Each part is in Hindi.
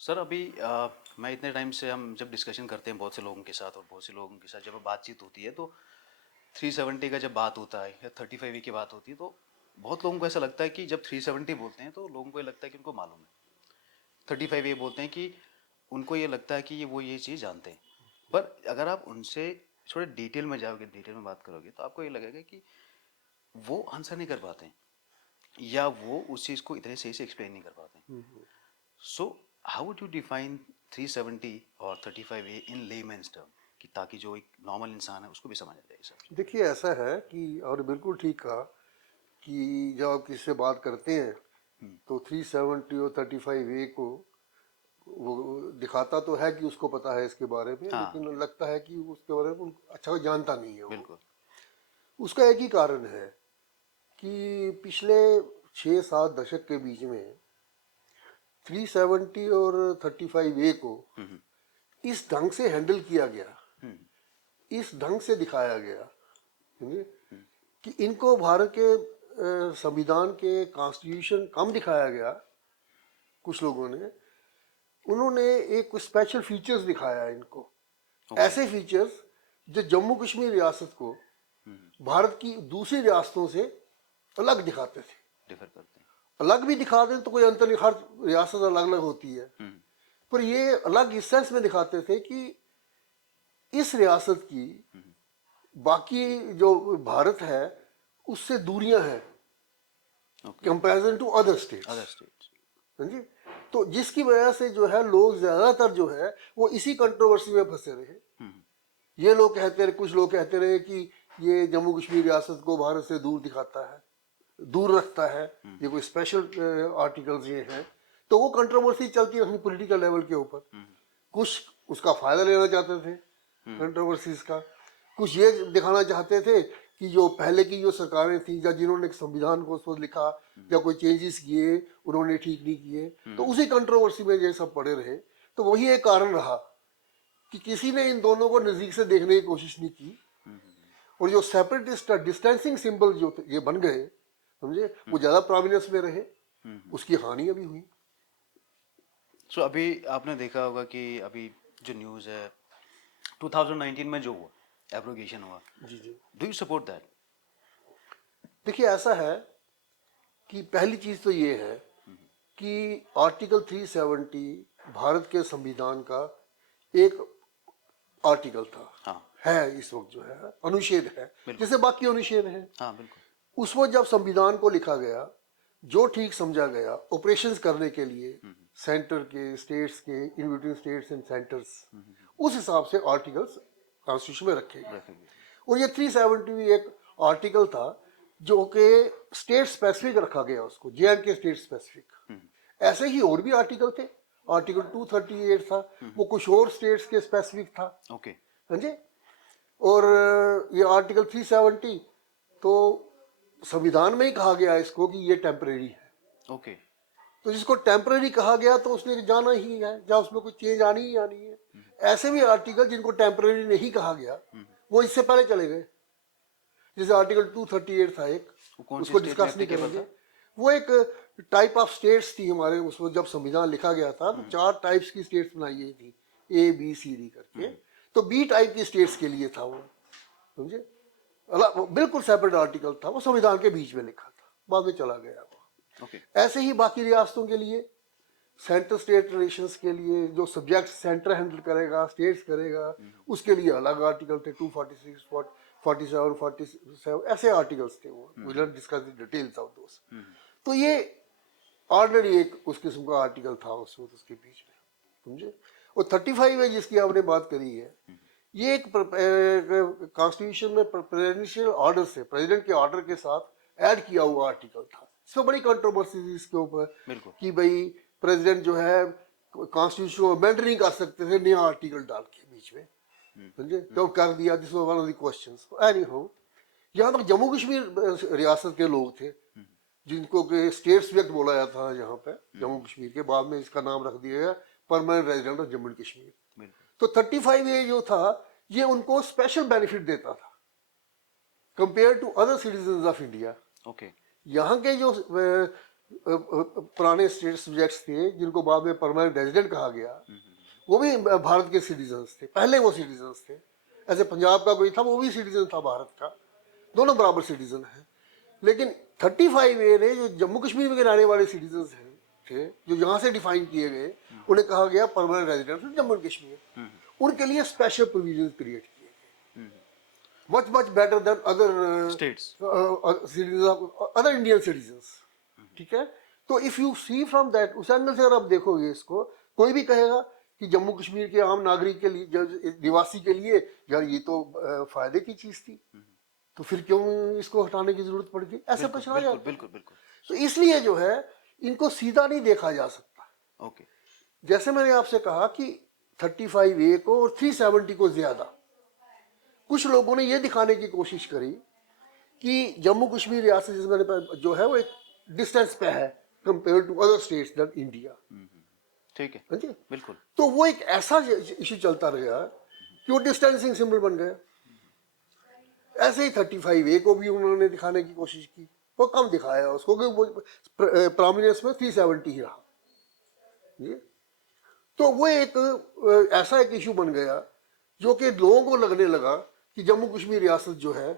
सर अभी मैं इतने टाइम से हम जब डिस्कशन करते हैं बहुत से लोगों के साथ और बहुत से लोगों के साथ जब बातचीत होती है तो 370 का जब बात होता है या 35 की बात होती है तो बहुत लोगों को ऐसा लगता है कि जब 370 बोलते हैं तो लोगों को ये लगता है कि उनको मालूम है। 35 ये बोलते हैं कि उनको ये लगता है कि ये चीज़ जानते हैं। पर अगर आप उनसे थोड़े डिटेल में जाओगे, डिटेल में बात करोगे तो आपको ये लगेगा कि वो आंसर नहीं कर पाते हैं या वो उस चीज़ को इतने सही से एक्सप्लेन नहीं कर पाते हैं। So how would you define 370 और 35A इन लेमैन्स टर्म कि ताकि जो एक नॉर्मल इंसान है उसको भी समझ आ जाए ये सब। देखिए ऐसा है कि और बिल्कुल ठीक कहा कि जब आप किसी से बात करते हैं तो 370 और 35A को वो दिखाता तो है कि उसको पता है इसके बारे में, हाँ, लेकिन लगता है कि उसके बारे में अच्छा जानता नहीं है वो। बिल्कुल। उसका एक ही कारण है कि पिछले 6-7 दशक के बीच में 370 और 35A को इस ढंग से हैंडल किया गया, इस ढंग से दिखाया गया, समझे, कि इनको भारत के संविधान के कॉन्स्टिट्यूशन कम दिखाया गया। कुछ लोगों ने उन्होंने एक स्पेशल फीचर्स दिखाया इनको, ओके। ऐसे फीचर्स जो जम्मू कश्मीर रियासत को भारत की दूसरी रियासतों से अलग दिखाते थे। डिफर करते हैं। अलग भी दिखा दें तो कोई अंतर नहीं, हर रियासत अलग अलग होती है, पर ये अलग इस सेंस में दिखाते थे कि इस रियासत की बाकी जो भारत है उससे दूरियां हैं okay. Comparison to other states. Other states. समझे, तो जिसकी वजह से जो है लोग ज्यादातर जो है वो इसी कंट्रोवर्सी में फंसे रहे। ये लोग कहते रहे, कुछ लोग कहते रहे कि ये जम्मू कश्मीर रियासत को भारत से दूर दिखाता है, दूर रखता है, ये कोई स्पेशल आर्टिकल्स ये हैं। तो वो कंट्रोवर्सी चलती रही पॉलिटिकल लेवल के ऊपर। कुछ उसका फायदा लेना चाहते थे कंट्रोवर्सीज का, कुछ ये दिखाना चाहते थे कि जो पहले की जो सरकारें थी या जिन्होंने संविधान को उसको लिखा या कोई चेंजेस किए उन्होंने ठीक नहीं किए, तो उसी कंट्रोवर्सी में ये सब पड़े रहे। तो वही एक कारण रहा कि किसी ने इन दोनों को नजदीक से देखने की कोशिश नहीं की, और जो सेपरेटिस्ट डिस्टेंसिंग सिंबल जो ये बन गए, समझे, वो ज्यादा प्रोमिनेंस में रहे, उसकी हानि अभी हुई। सो अभी आपने देखा होगा कि अभी जो न्यूज़ है 2019 में जो हुआ एब्रोगेशन हुआ, जी जी। Do you support that? देखिए ऐसा है कि पहली चीज तो ये है कि आर्टिकल 370 भारत के संविधान का एक आर्टिकल था, हाँ, है इस वक्त जो है अनुच्छेद है, बिल्कुल। जैसे बाकी अनुच्छेद हैं। हाँ, बिल्कुल। उस वक्त जब संविधान को लिखा गया, जो ठीक समझा गया ऑपरेशंस करने के लिए सेंटर के, स्टेट्स के, in between states and centres, उस हिसाब से आर्टिकल्स कॉन्स्टिट्यूशन में रखे गए। रखेंगे। और ये 370 भी एक आर्टिकल था जो कि स्टेट स्पेसिफिक रखा गया, उसको जे एंड के स्टेट स्पेसिफिक। ऐसे ही और भी आर्टिकल थे, आर्टिकल 238 था, वो कुछ और स्टेट्स के स्पेसिफिक था। ओके। हाँ जी। और ये आर्टिकल 370 तो संविधान में ही कहा गया है इसको कि ये टेम्परेरी है। ओके। तो जिसको टेम्परेरी कहा गया तो उसने जाना ही है, जहाँ उसमें कोई चेंज आनी ही आनी है। ऐसे भी आर्टिकल जिनको टेम्परेरी नहीं कहा गया वो इससे पहले चले गए। जैसे आर्टिकल 238 था एक, वो कौन सी उसको स्टेट में डिस्कस नहीं एप्लीकेबल करेंगे। था? वो एक टाइप ऑफ स्टेट्स थी हमारे, उसमें जब संविधान लिखा गया था तो 4 टाइप्स की स्टेट्स बनाई गई थी, A B C D करके। तो बी टाइप की स्टेट्स के लिए था वो, समझे, अलग बिल्कुल सेपरेट आर्टिकल था, वो संविधान के बीच में लिखा था, बाद में चला गया वो। ओके। ऐसे ही बाकी रियासतों के लिए, सेंटर स्टेट रिलेशंस के लिए जो सब्जेक्ट सेंटर हैंडल करेगा, स्टेट्स करेगा, उसके लिए अलग आर्टिकल थे, 246, 47, 47, ऐसे आर्टिकल्स थे। वो we will discuss the details of those. तो ये ऑर्डिनरी एक उस किस्म का आर्टिकल था उस वक्त उसके बीच में, समझे। और 35 है जिसकी आपने बात करी है, ये एक कॉन्स्टिट्यूशन में प्रेसिडेंशियल ऑर्डर से, प्रेसिडेंट के ऑर्डर के साथ ऐड किया हुआ आर्टिकल था। इसमें बड़ी कंट्रोवर्सी थी इसके ऊपर बिल्कुल। कि भाई प्रेसिडेंट जो है कॉन्स्टिट्यूशन को अमेंड नहीं कर सकते थे नया आर्टिकल डाल के बीच में, समझे, तो कर दिया। This was one of the questions. Any how, यहाँ तक जम्मू कश्मीर रियासत के लोग थे जिनको के स्टेट सब्जेक्ट बोला जाता था यहाँ पे जम्मू कश्मीर के, बाद में इसका नाम रख दिया गया permanent resident of Jammu and Kashmir. बिल्कुल। तो 35 ए जो था ये उनको स्पेशल बेनिफिट देता था compare to other citizen of India. Okay. यहाँ के जो पुराने स्टेट सब्जेक्ट्स थे जिनको बाद में परमानेंट रेजिडेंट कहा गया, वो भी भारत के सिटीजन्स थे, पहले वो सिटीजन्स थे। ऐसे पंजाब का कोई था, वो भी सिटीजन था भारत का, दोनों बराबर सिटीजन हैं। लेकिन 35A ने जो जम्मू कश्मीर में रहने वाले सिटीजन्स हैं थे, जो यहाँ से डिफाइन किए गए, उन्हें कहा गया permanent resident Jammu and Kashmir, उनके लिए स्पेशल प्रोविजन क्रिएट किए गए, much much better than other states. Other Indian citizens. ठीक है, तो if you see from that, उस एंगल से अगर आप देखोगे इसको, कोई भी कहेगा कि जम्मू कश्मीर के आम नागरिक के लिए, निवासी के लिए, यार ये तो फायदे की चीज थी, तो फिर क्यों इसको हटाने की जरूरत पड़ गई, ऐसा कुछ ना जाए। बिल्कुल बिल्कुल। तो इसलिए जो है इनको सीधा नहीं देखा जा सकता। ओके। जैसे मैंने आपसे कहा कि 35A को और 370 को ज्यादा, कुछ लोगों ने ये दिखाने की कोशिश करी कि जम्मू कश्मीर रियासत जिसमें जो है वो एक डिस्टेंस पे है compare to other states that India. ठीक है। हाँ जी, बिल्कुल। तो वो एक ऐसा इशू चलता रहा कि वो डिस्टेंसिंग सिंबल बन गया। ऐसे ही 35A को भी उन्होंने दिखाने की कोशिश की, वो कम दिखाया उसको, कि वो प्रोमिनेंस में 370 ही रहा। ये तो वो एक ऐसा एक इशू बन गया जो कि लोगों को लगने लगा कि जम्मू कश्मीर रियासत जो है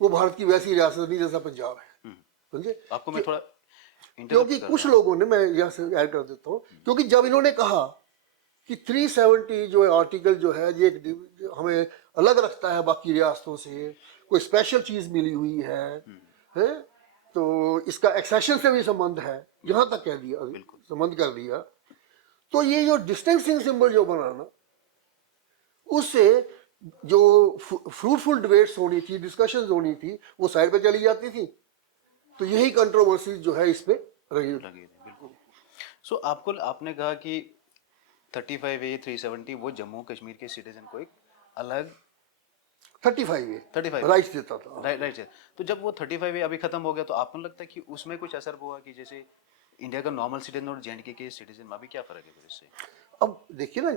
वो भारत की वैसी रियासत नहीं जैसा पंजाब है। समझे? आपको मैं थोड़ा क्योंकि कुछ लोगों ने, मैं यहाँ से ऐड कर देता हूँ, क्योंकि जब इन्होंने कहा कि 370 जो आर्टिकल जो है ये हमें अलग रखता है बाकी रियासतों से, कोई स्पेशल चीज मिली हुई है, तो इसका एक्सेशन से भी संबंध है, यहाँ तक कह दिया, संबंध कर दिया, तो ये जो डिस्टेंसिंग सिंबल जो बनाना, उससे जो फ्रूटफुल डिबेट्स होनी थी, डिस्कशंस होनी थी, वो साइड पे चली जाती थी। तो यही कंट्रोवर्सी जो है इस पे रही। बिल्कुल। सो आपने कहा कि 35A 370 वो जम्मू कश्मीर के सिटीजन को एक अलग 35 राइट्स देता था। राइट। तो जब वो 35A अभी खत्म हो गया, तो आपको लगता है कि उसमें कुछ असर हुआ कि जैसे इंडिया का नॉर्मल सिटीजन और जेएंडके के सिटीजन में अभी क्या फर्क है फिर इससे? अब देखिए ना,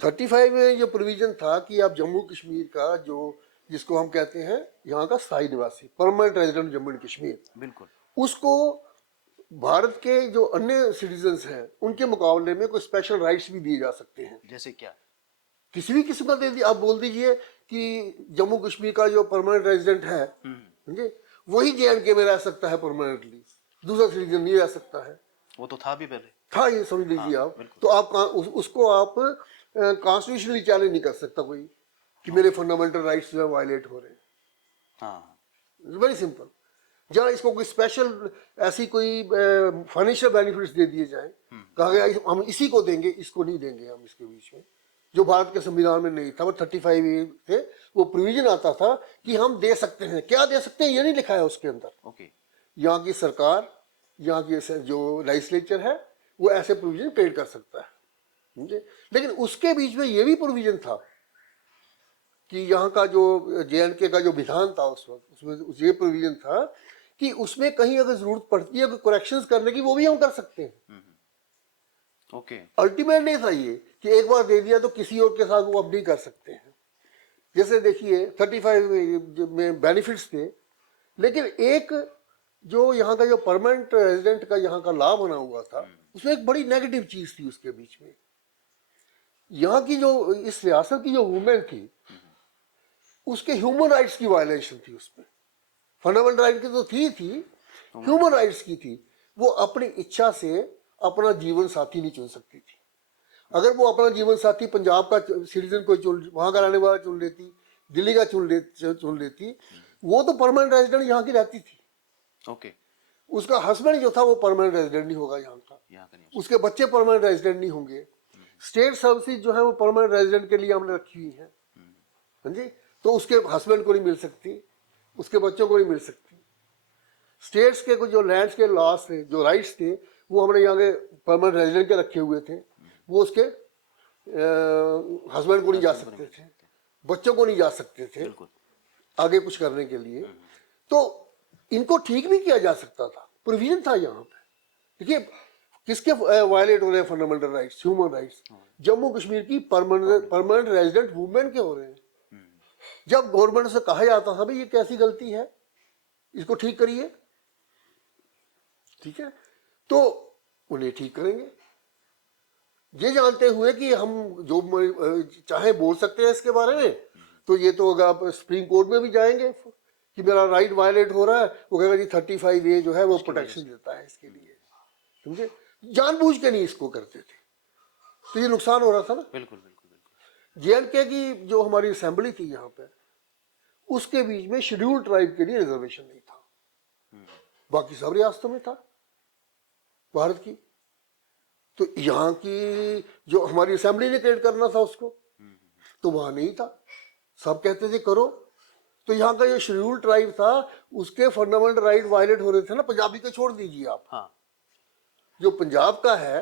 35 में जो प्रोविजन था कि आप जम्मू कश्मीर का जो, जिसको हम कहते हैं यहाँ का स्थायी निवासी, permanent resident Jammu and Kashmir, बिल्कुल, उसको भारत के जो अन्य सिटीजन्स हैं उनके मुकाबले में कोई स्पेशल राइट्स भी दिए जा सकते हैं। जैसे क्या? किसी भी किस्म का दे दिए, आप बोल दीजिए कि जम्मू कश्मीर का जो परमानेंट रेजिडेंट है, समझे, वही JNK में रह सकता है परमानेंटली, दूसरा सिटीजन नहीं रह सकता है। वो तो था भी पहले, था, ये समझ लीजिए आप। तो आप उसको आप कॉन्स्टिट्यूशनली चैलेंज नहीं कर सकता कोई कि मेरे फंडामेंटल राइट्स जो है वायलेट हो रहे हैं। हाँ, वेरी सिंपल। जहाँ इसको कोई स्पेशल ऐसी कोई फाइनेंशियल बेनिफिट्स दे दिए जाए, कहा गया हम इसी को देंगे, इसको नहीं देंगे हम इसके बीच में, जो भारत के संविधान में नहीं था। वो 35A थे, वो प्रोविजन आता था कि हम दे सकते हैं। क्या दे सकते हैं ये नहीं लिखा है उसके अंदर। ओके। यहाँ की सरकार, यहाँ की जो लेजिस्लेचर है, वो ऐसे प्रोविजन क्रिएट कर सकता है, समझे। लेकिन उसके बीच में ये भी प्रोविजन था कि यहाँ का जो JNK का जो विधान था उस वक्त, उसमें ये प्रोविजन था कि उसमें कहीं अगर जरूरत पड़ती है करेक्शंस करने की, वो भी हम कर सकते हैं। ओके। अल्टीमेट नहीं था ये कि एक बार दे दिया तो किसी और के साथ वो अब नहीं कर सकते हैं। जैसे देखिए 35 में बेनिफिट्स थे, लेकिन एक जो यहाँ का जो परमानेंट रेजिडेंट का यहाँ का लॉ बना हुआ था, उसमें एक बड़ी नेगेटिव चीज थी उसके बीच में। यहाँ की जो इस रियासत की जो वुमेन थी, उसके ह्यूमन राइट्स की वायलेशन थी उसमें। फंडामेंटल राइट की तो थी, ह्यूमन राइट्स की थी। वो अपनी इच्छा से अपना जीवन साथी नहीं चुन सकती थी। अगर वो अपना जीवन साथी पंजाब का सिटीजन कोई चुन, वहां का रहने वाला चुन लेती, दिल्ली का चुन लेती, वो तो परमानेंट रेजिडेंट यहाँ की रहती थी। ओके। उसका हस्बैंड जो था वो परमानेंट रेजिडेंट नहीं होगा यहाँ का, उसके बच्चे परमानेंट रेजिडेंट नहीं होंगे। स्टेट सर्विसेज जो है वो परमानेंट रेजिडेंट के लिए हमने रखी हुई है, समझे। तो उसके हस्बैंड को नहीं मिल सकती, उसके बच्चों को नहीं मिल सकती। स्टेट्स के कुछ जो लैंड्स के लॉस थे, जो राइट्स थे, वो हमने यहाँ के परमानेंट रेजिडेंट के रखे हुए थे, वो उसके हस्बैंड को नहीं जा सकते थे, बच्चों को नहीं जा सकते थे आगे कुछ करने के लिए। तो इनको ठीक भी किया जा सकता था, प्रोविजन था यहाँ पे। देखिए किसके वायलेट हो रहे हैं fundamental rights, human rights? Jammu Kashmir की परमानेंट रेजिडेंट वुमेन के हो रहे हैं। जब गवर्नमेंट से कहा जाता था भाई ये कैसी गलती है, इसको ठीक करिए, ठीक है, तो उन्हें ठीक करेंगे, ये जानते हुए कि हम जो चाहे बोल सकते हैं इसके बारे में। तो ये तो अगर आप सुप्रीम कोर्ट में भी जाएंगे कि मेरा राइट वायलेट हो रहा है, वो कहेगा जी 35A जो है वो प्रोटेक्शन देता है इसके लिए, समझे। जानबूझ के नहीं इसको करते थे, तो ये नुकसान हो रहा था ना। बिल्कुल बिल्कुल बिल्कुल। JNK की जो हमारी असेंबली थी यहाँ पे, उसके बीच में शेड्यूल्ड ट्राइब के लिए रिजर्वेशन नहीं था, बाकी सब रियासतों में था भारत की। तो यहाँ की जो हमारी असेंबली ने क्रिएट करना था उसको, तो वहां नहीं था, सब कहते थे करो। तो यहाँ का जो शेड्यूल्ड ट्राइब था उसके फंडामेंटल राइट वायलेट हो रहे थे ना। पंजाबी को छोड़ दीजिए आप, हाँ जो पंजाब का है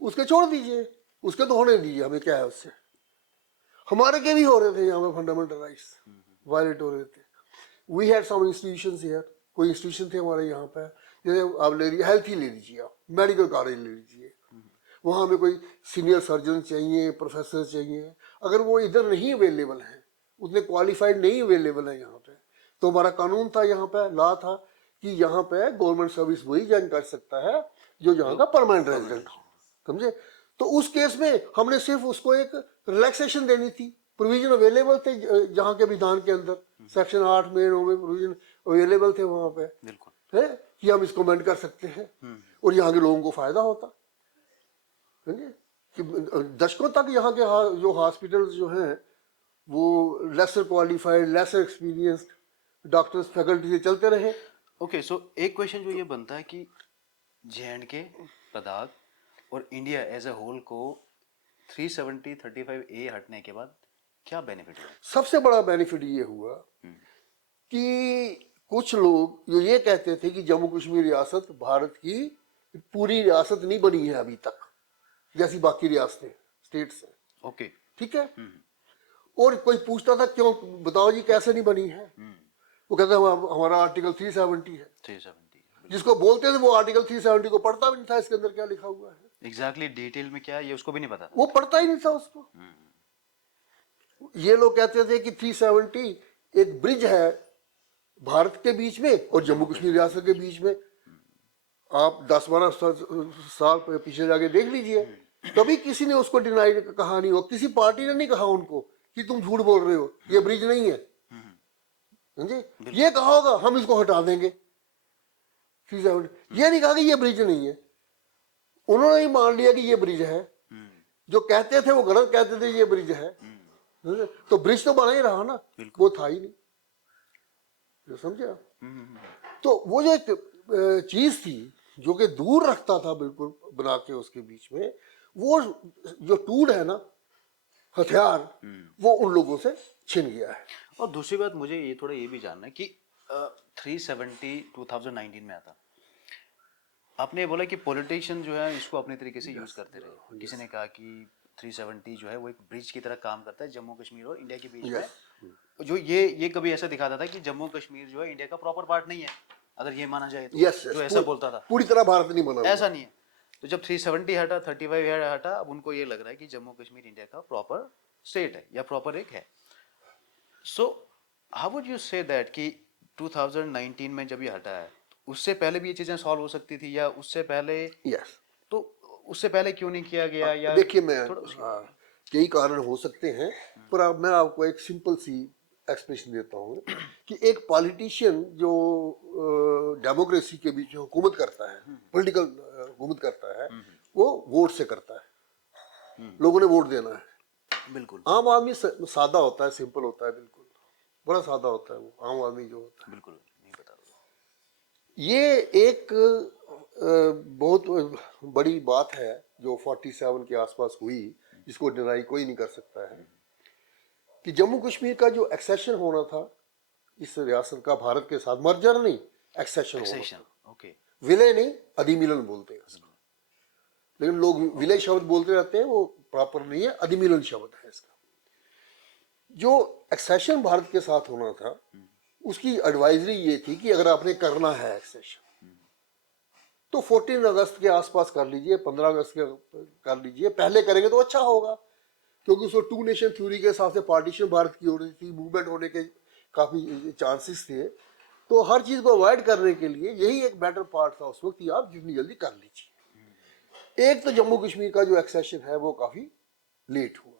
उसके छोड़ दीजिए, उसके तो होने दीजिए, हमें क्या है उससे। हमारे के भी हो रहे थे यहाँ पे फंडामेंटल राइट्स वायलेट हो रहे थे। We had some institutions here, कोई इंस्टीट्यूशन थे हमारे यहाँ पे, जैसे आप ले लीजिए हेल्थ ही ले लीजिए, आप मेडिकल कॉलेज ले लीजिए, वहाँ हमें कोई सीनियर सर्जन चाहिए, प्रोफेसर चाहिए, अगर वो इधर नहीं अवेलेबल हैं, उतने क्वालिफाइड नहीं अवेलेबल है यहाँ पे, तो हमारा कानून था यहाँ पे, लॉ था कि यहाँ पे गवर्नमेंट सर्विस वही ज्वाइन कर सकता है जो यहाँ का परमानेंट रेजिडेंट हो, समझे। तो उस केस में हमने सिर्फ उसको एक रिलैक्सेशन देनी थी, प्रोविजन अवेलेबल थे जहाँ के विधान के अंदर, सेक्शन 8 में 9 में प्रोविजन अवेलेबल थे वहाँ पे, बिल्कुल है कि हम इसको अमेंड कर सकते हैं और यहाँ के लोगों को फायदा होता, समझे। कि दशकों तक यहाँ के जो हॉस्पिटल्स जो हैं वो lesser qualified, lesser experienced doctors faculty से चलते रहे। ओके, सो एक क्वेश्चन जो ये बनता है कि JNK, लद्दाख और इंडिया एज ए होल को 370 35A हटने के बाद क्या बेनिफिट हुआ? सबसे बड़ा बेनिफिट ये हुआ कि कुछ लोग जो ये कहते थे कि जम्मू कश्मीर रियासत भारत की पूरी रियासत नहीं बनी है अभी तक जैसी बाकी रियासतें स्टेट्स हैं, ओके ठीक है। और कोई पूछता था क्यों, बताओ जी कैसे नहीं बनी है, वो कहते हमारा आर्टिकल 370 है। 370 जिसको बोलते थे वो आर्टिकल 370 को पढ़ता भी नहीं था, इसके अंदर क्या लिखा हुआ है एग्जैक्टली डिटेल में क्या है ये उसको भी नहीं पता, वो पढ़ता ही नहीं था उसको। ये लोग कहते थे कि 370 एक ब्रिज है भारत के बीच में और जम्मू कश्मीर रियासत के बीच में। आप 10-12 साल पीछे जाके देख लीजिए, कभी किसी ने उसको डिनाई कहा नहीं हो, किसी पार्टी ने नहीं कहा उनको कि तुम झूठ बोल रहे हो, ये ब्रिज नहीं है, समझे। ये कहा होगा हम इसको हटा देंगे 370, ये नहीं कहा कि ये ब्रिज नहीं है, उन्होंने ही मान लिया कि ये ब्रिज है। जो कहते थे वो गलत कहते थे, ये ब्रिज है, तो ब्रिज तो बना ही रहा ना, वो था ही नहीं, जो समझे आप। तो वो जो एक चीज थी जो कि दूर रखता था बिल्कुल बना के उसके बीच में, वो जो टूल है ना, हथियार, वो उन लोगों से छिन गया है। और दूसरी बात मुझे ये थोड़ा ये भी जानना है कि 370 2019 में आता, आपने बोला कि पॉलिटिशियन जो है इसको अपने तरीके से यूज करते रहे, किसी ने कहा कि 370 जो है वो एक ब्रिज की तरह काम करता है जम्मू कश्मीर और इंडिया के बीच में, जो ये कभी ऐसा दिखाता था कि जम्मू कश्मीर जो है इंडिया का प्रॉपर पार्ट नहीं है, अगर ये माना जाए तो, जो ऐसा बोलता था पूरी तरह भारत नहीं बना, ऐसा नहीं है। तो जब 370 हटा, 35 हटा, अब उनको ये लग रहा है कि जम्मू कश्मीर इंडिया का प्रॉपर स्टेट है या प्रॉपर एक है। So how would you say that कि 2019 में जब ये हटा है, उससे पहले भी ये चीजें सॉल्व हो सकती थी या उससे पहले, यस, तो उससे पहले क्यों नहीं किया गया? या देखिए मैं कई कारण हो सकते हैं, पर अब मैं आपको एक सिंपल सी एक्सप्लेनेशन देता हूँ कि एक पॉलिटिशियन जो डेमोक्रेसी के बीच में हुकूमत करता है, पॉलिटिकल हुकूमत करता है, वो वोट से करता है, लोगों ने वोट देना है। बिल्कुल आम आदमी सादा होता है, सिंपल होता है, बिल्कुल बड़ा सादा होता है वो आम आदमी जो होता है। बिल्कुल नहीं पता। ये एक बहुत बड़ी बात है जो 47 के आसपास हुई, जिसको डिनाई कोई नहीं कर सकता है कि जम्मू कश्मीर का जो एक्सेशन होना था इस रियासत का भारत के साथ, मर्जर नहीं, एक्सेशन होना था। ओके, विलय नहीं, अधिमिलन बोलते हैं इसको, लेकिन लोग विलय शब्द बोलते रहते हैं, वो प्रॉपर नहीं है, अधिमिलन शब्द है इसका। जो एक्सेशन भारत के साथ होना था उसकी एडवाइजरी ये थी कि अगर आपने करना है एक्सेशन तो 14 अगस्त के आसपास कर लीजिए, 15 अगस्त के कर लीजिए, पहले करेंगे तो अच्छा होगा, क्योंकि उसको 2 नेशन थ्योरी के हिसाब से पार्टीशन भारत की हो रही थी, मूवमेंट होने के काफ़ी चांसेस थे। तो हर चीज को अवॉइड करने के लिए यही एक बेटर पार्ट था उस वक्त, कि आप जितनी जल्दी कर लीजिए। एक तो जम्मू कश्मीर का जो एक्सेशन है वो काफी लेट हुआ,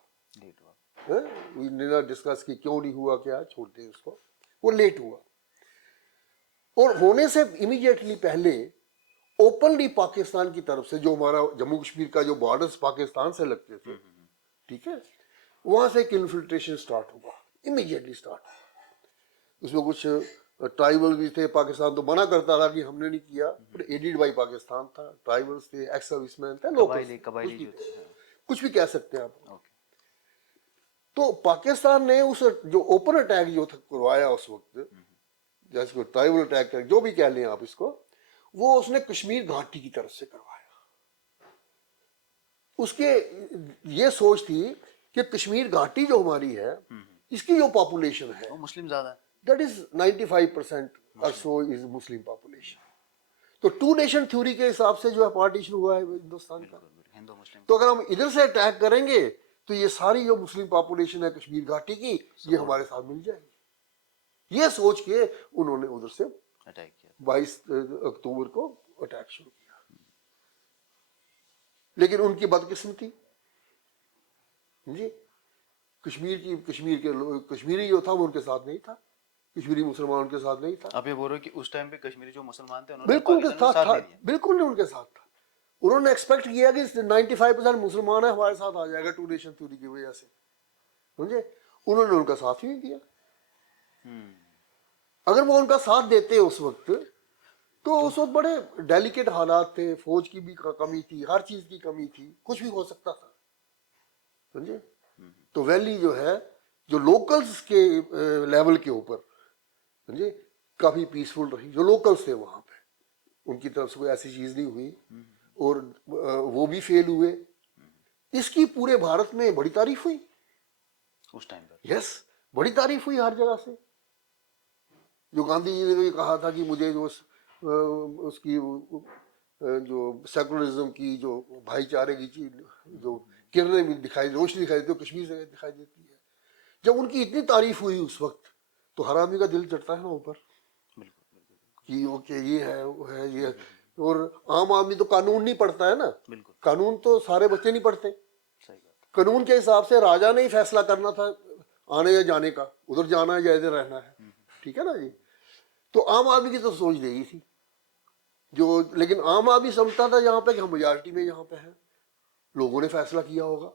वी डिस्कस की क्यों नहीं हुआ, क्या छोड़ते हैं उसको, वो लेट हुआ। और होने से इमीडिएटली पहले ओपनली पाकिस्तान की तरफ से, जो हमारा जम्मू कश्मीर का जो बॉर्डर्स पाकिस्तान से लगते थे, ठीक है, वहां से एक इन्फिल्ट्रेशन स्टार्ट हुआ, इमीडिएटली स्टार्ट हुआ। उसमें कुछ ट्राइबल भी थे, पाकिस्तान तो मना करता था कि हमने नहीं किया, पर एडिड बाई पाकिस्तान था, ट्राइबल्स थे, एक्स सर्विसमैन थे, लोकल, कुछ भी कह सकते हैं आप। तो पाकिस्तान ने उस जो ओपन अटैक जो था करवाया उस वक्त, जैसे को ट्राइबल अटैक कर जो भी कह लें आप इसको, वो उसने कश्मीर घाटी की तरफ से करवाया। उसके ये सोच थी कि कश्मीर घाटी जो हमारी है, इसकी जो पॉपुलेशन है, वो मुस्लिम ज्यादा है, दैट इज 95% और सो इज मुस्लिम पॉपुलेशन। तो टू नेशन थ्योरी के हिसाब से जो है पार्टीशन हुआ है हिंदुस्तान का। हिंदू मुस्लिम। तो अगर हम इधर से अटैक करेंगे तो ये सारी जो मुस्लिम पॉपुलेशन है कश्मीर घाटी की, ये हमारे साथ मिल जाएगी। ये सोच के उन्होंने उधर से अटैक किया, 22 अक्टूबर को अटैक शुरू किया। लेकिन उनकी बदकिस्मती जी, कश्मीरी जो था वो उनके साथ नहीं था, कश्मीरी मुसलमान उनके साथ नहीं था। आप ये बोल रहे हो कि उस टाइम पे कश्मीरी जो मुसलमान थे उन्होंने बिल्कुल उनके साथ था, नहीं दिया। बिल्कुल नहीं उनके साथ था। उन्होंने एक्सपेक्ट किया कि 95% मुसलमान है, हमारे साथ आ जाएगा टू नेशन थ्योरी की वजह से, समझे। उन्होंने उनका साथ ही नहीं दिया। अगर वो उनका साथ देते उस वक्त, तो उस वक्त बड़े डेलिकेट हालात थे, फौज की भी कमी थी, हर चीज की कमी थी, कुछ भी हो सकता था, समझे। तो वैली जो है, जो लोकल्स के लेवल के ऊपर, समझे, काफी पीसफुल रही। जो लोकल्स थे वहां पे, उनकी तरफ से कोई ऐसी चीज नहीं हुई, और वो भी फेल हुए। इसकी पूरे भारत में बड़ी तारीफ हुई उस टाइम पर। यस, बड़ी तारीफ हुई हर जगह से। जो गांधी जी ने तो ये कहा था कि मुझे जो उसकी जो सेकुलरिज्म की, जो भाईचारे की चीज, जो किरणें भी दिखाई, रोशनी दिखाई देती है, कश्मीर से दिखाई देती है। जब उनकी इतनी तारीफ हुई उस वक्त, तो हर आदमी का दिल चढ़ता है ना ऊपर कि ओके ये है, वो है, ये है। और आम आदमी तो कानून नहीं पढ़ता है ना, कानून तो सारे बच्चे नहीं पढ़ते। कानून के हिसाब से राजा ने ही फैसला करना था आने या जाने का, उधर जाना है या इधर रहना है, ठीक है ना जी। तो आम आदमी की तो सोच यही थी जो, लेकिन आम आदमी समझता था यहाँ पे कि हम मेजॉरिटी में यहाँ पे है, लोगों ने फैसला किया होगा।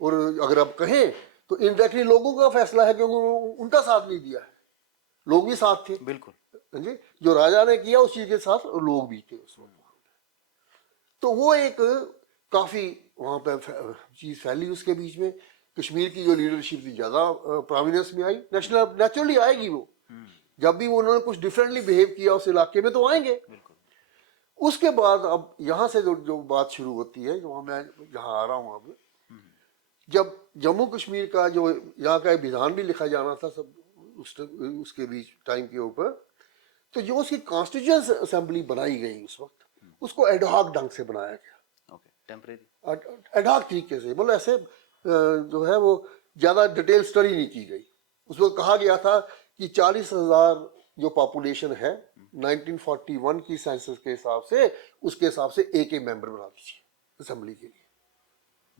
और अगर आप कहें तो इनडायरेक्टली लोगों का फैसला है, क्योंकि उनका साथ नहीं दिया है, लोग भी साथ थे, बिल्कुल जी। जो राजा ने किया उस चीज के साथ लोग भी थे उस वक्त। तो वो एक काफी वहां पे चीज फैली उसके बीच में। कश्मीर की जो लीडरशिप थी ज्यादा प्रोमिनेंस में आई, नेचुरली आएगी वो, जब भी वो उन्होंने कुछ डिफरेंटली बिहेव किया उस इलाके में तो आएंगे। उसके बाद अब यहाँ से जो बात शुरू होती है, जो मैं यहाँ आ रहा हूँ अब, जब जम्मू कश्मीर का जो यहाँ का विधान भी लिखा जाना था सब उसके बीच टाइम के ऊपर, तो जो उसकी कॉन्स्टिट्यूएंट असेंबली बनाई गई उस वक्त, उसको एडहॉक ढंग से बनाया गया, टेम्परेरी एडहॉक तरीके से, मतलब ऐसे जो है वो ज्यादा डिटेल स्टडी नहीं की गई। उसमें कहा गया था कि 40,000 जो पॉपुलेशन है 1941 की सेंसस के हिसाब से, उसके हिसाब से एक मेंबर बना दीजिए असेंबली के लिए,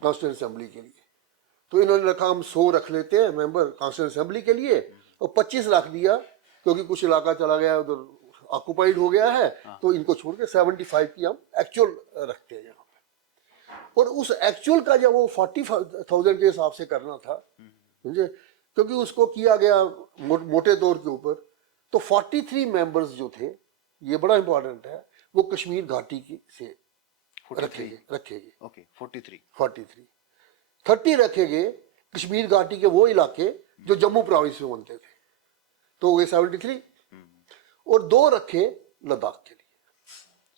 कॉन्स्टिट्यूएंट असेंबली के लिए। तो इन्होंने रखा हम 100 रख लेते हैं मेंबर कॉन्स्टिट्यूएंट असेंबली के लिए, और 25 रख दिया क्योंकि कुछ इलाका चला गया उधर, ऑक्युपाइड हो गया है, तो इनको छोड़ के 75 की हम एक्चुअल रखते हैं यहाँ पे। और उस एक्चुअल का जब वो 40,000 के हिसाब से करना था, समझे, क्योंकि उसको किया गया मोटे तौर के ऊपर, तो 43 मेंबर्स जो थे, ये बड़ा इंपॉर्टेंट है, वो कश्मीर घाटी की से रखेंगे ओके 43 30 रखेंगे कश्मीर घाटी के वो इलाके जो जम्मू प्रोविंस में बनते थे, तो वो 73, और 2 रखे लद्दाख के लिए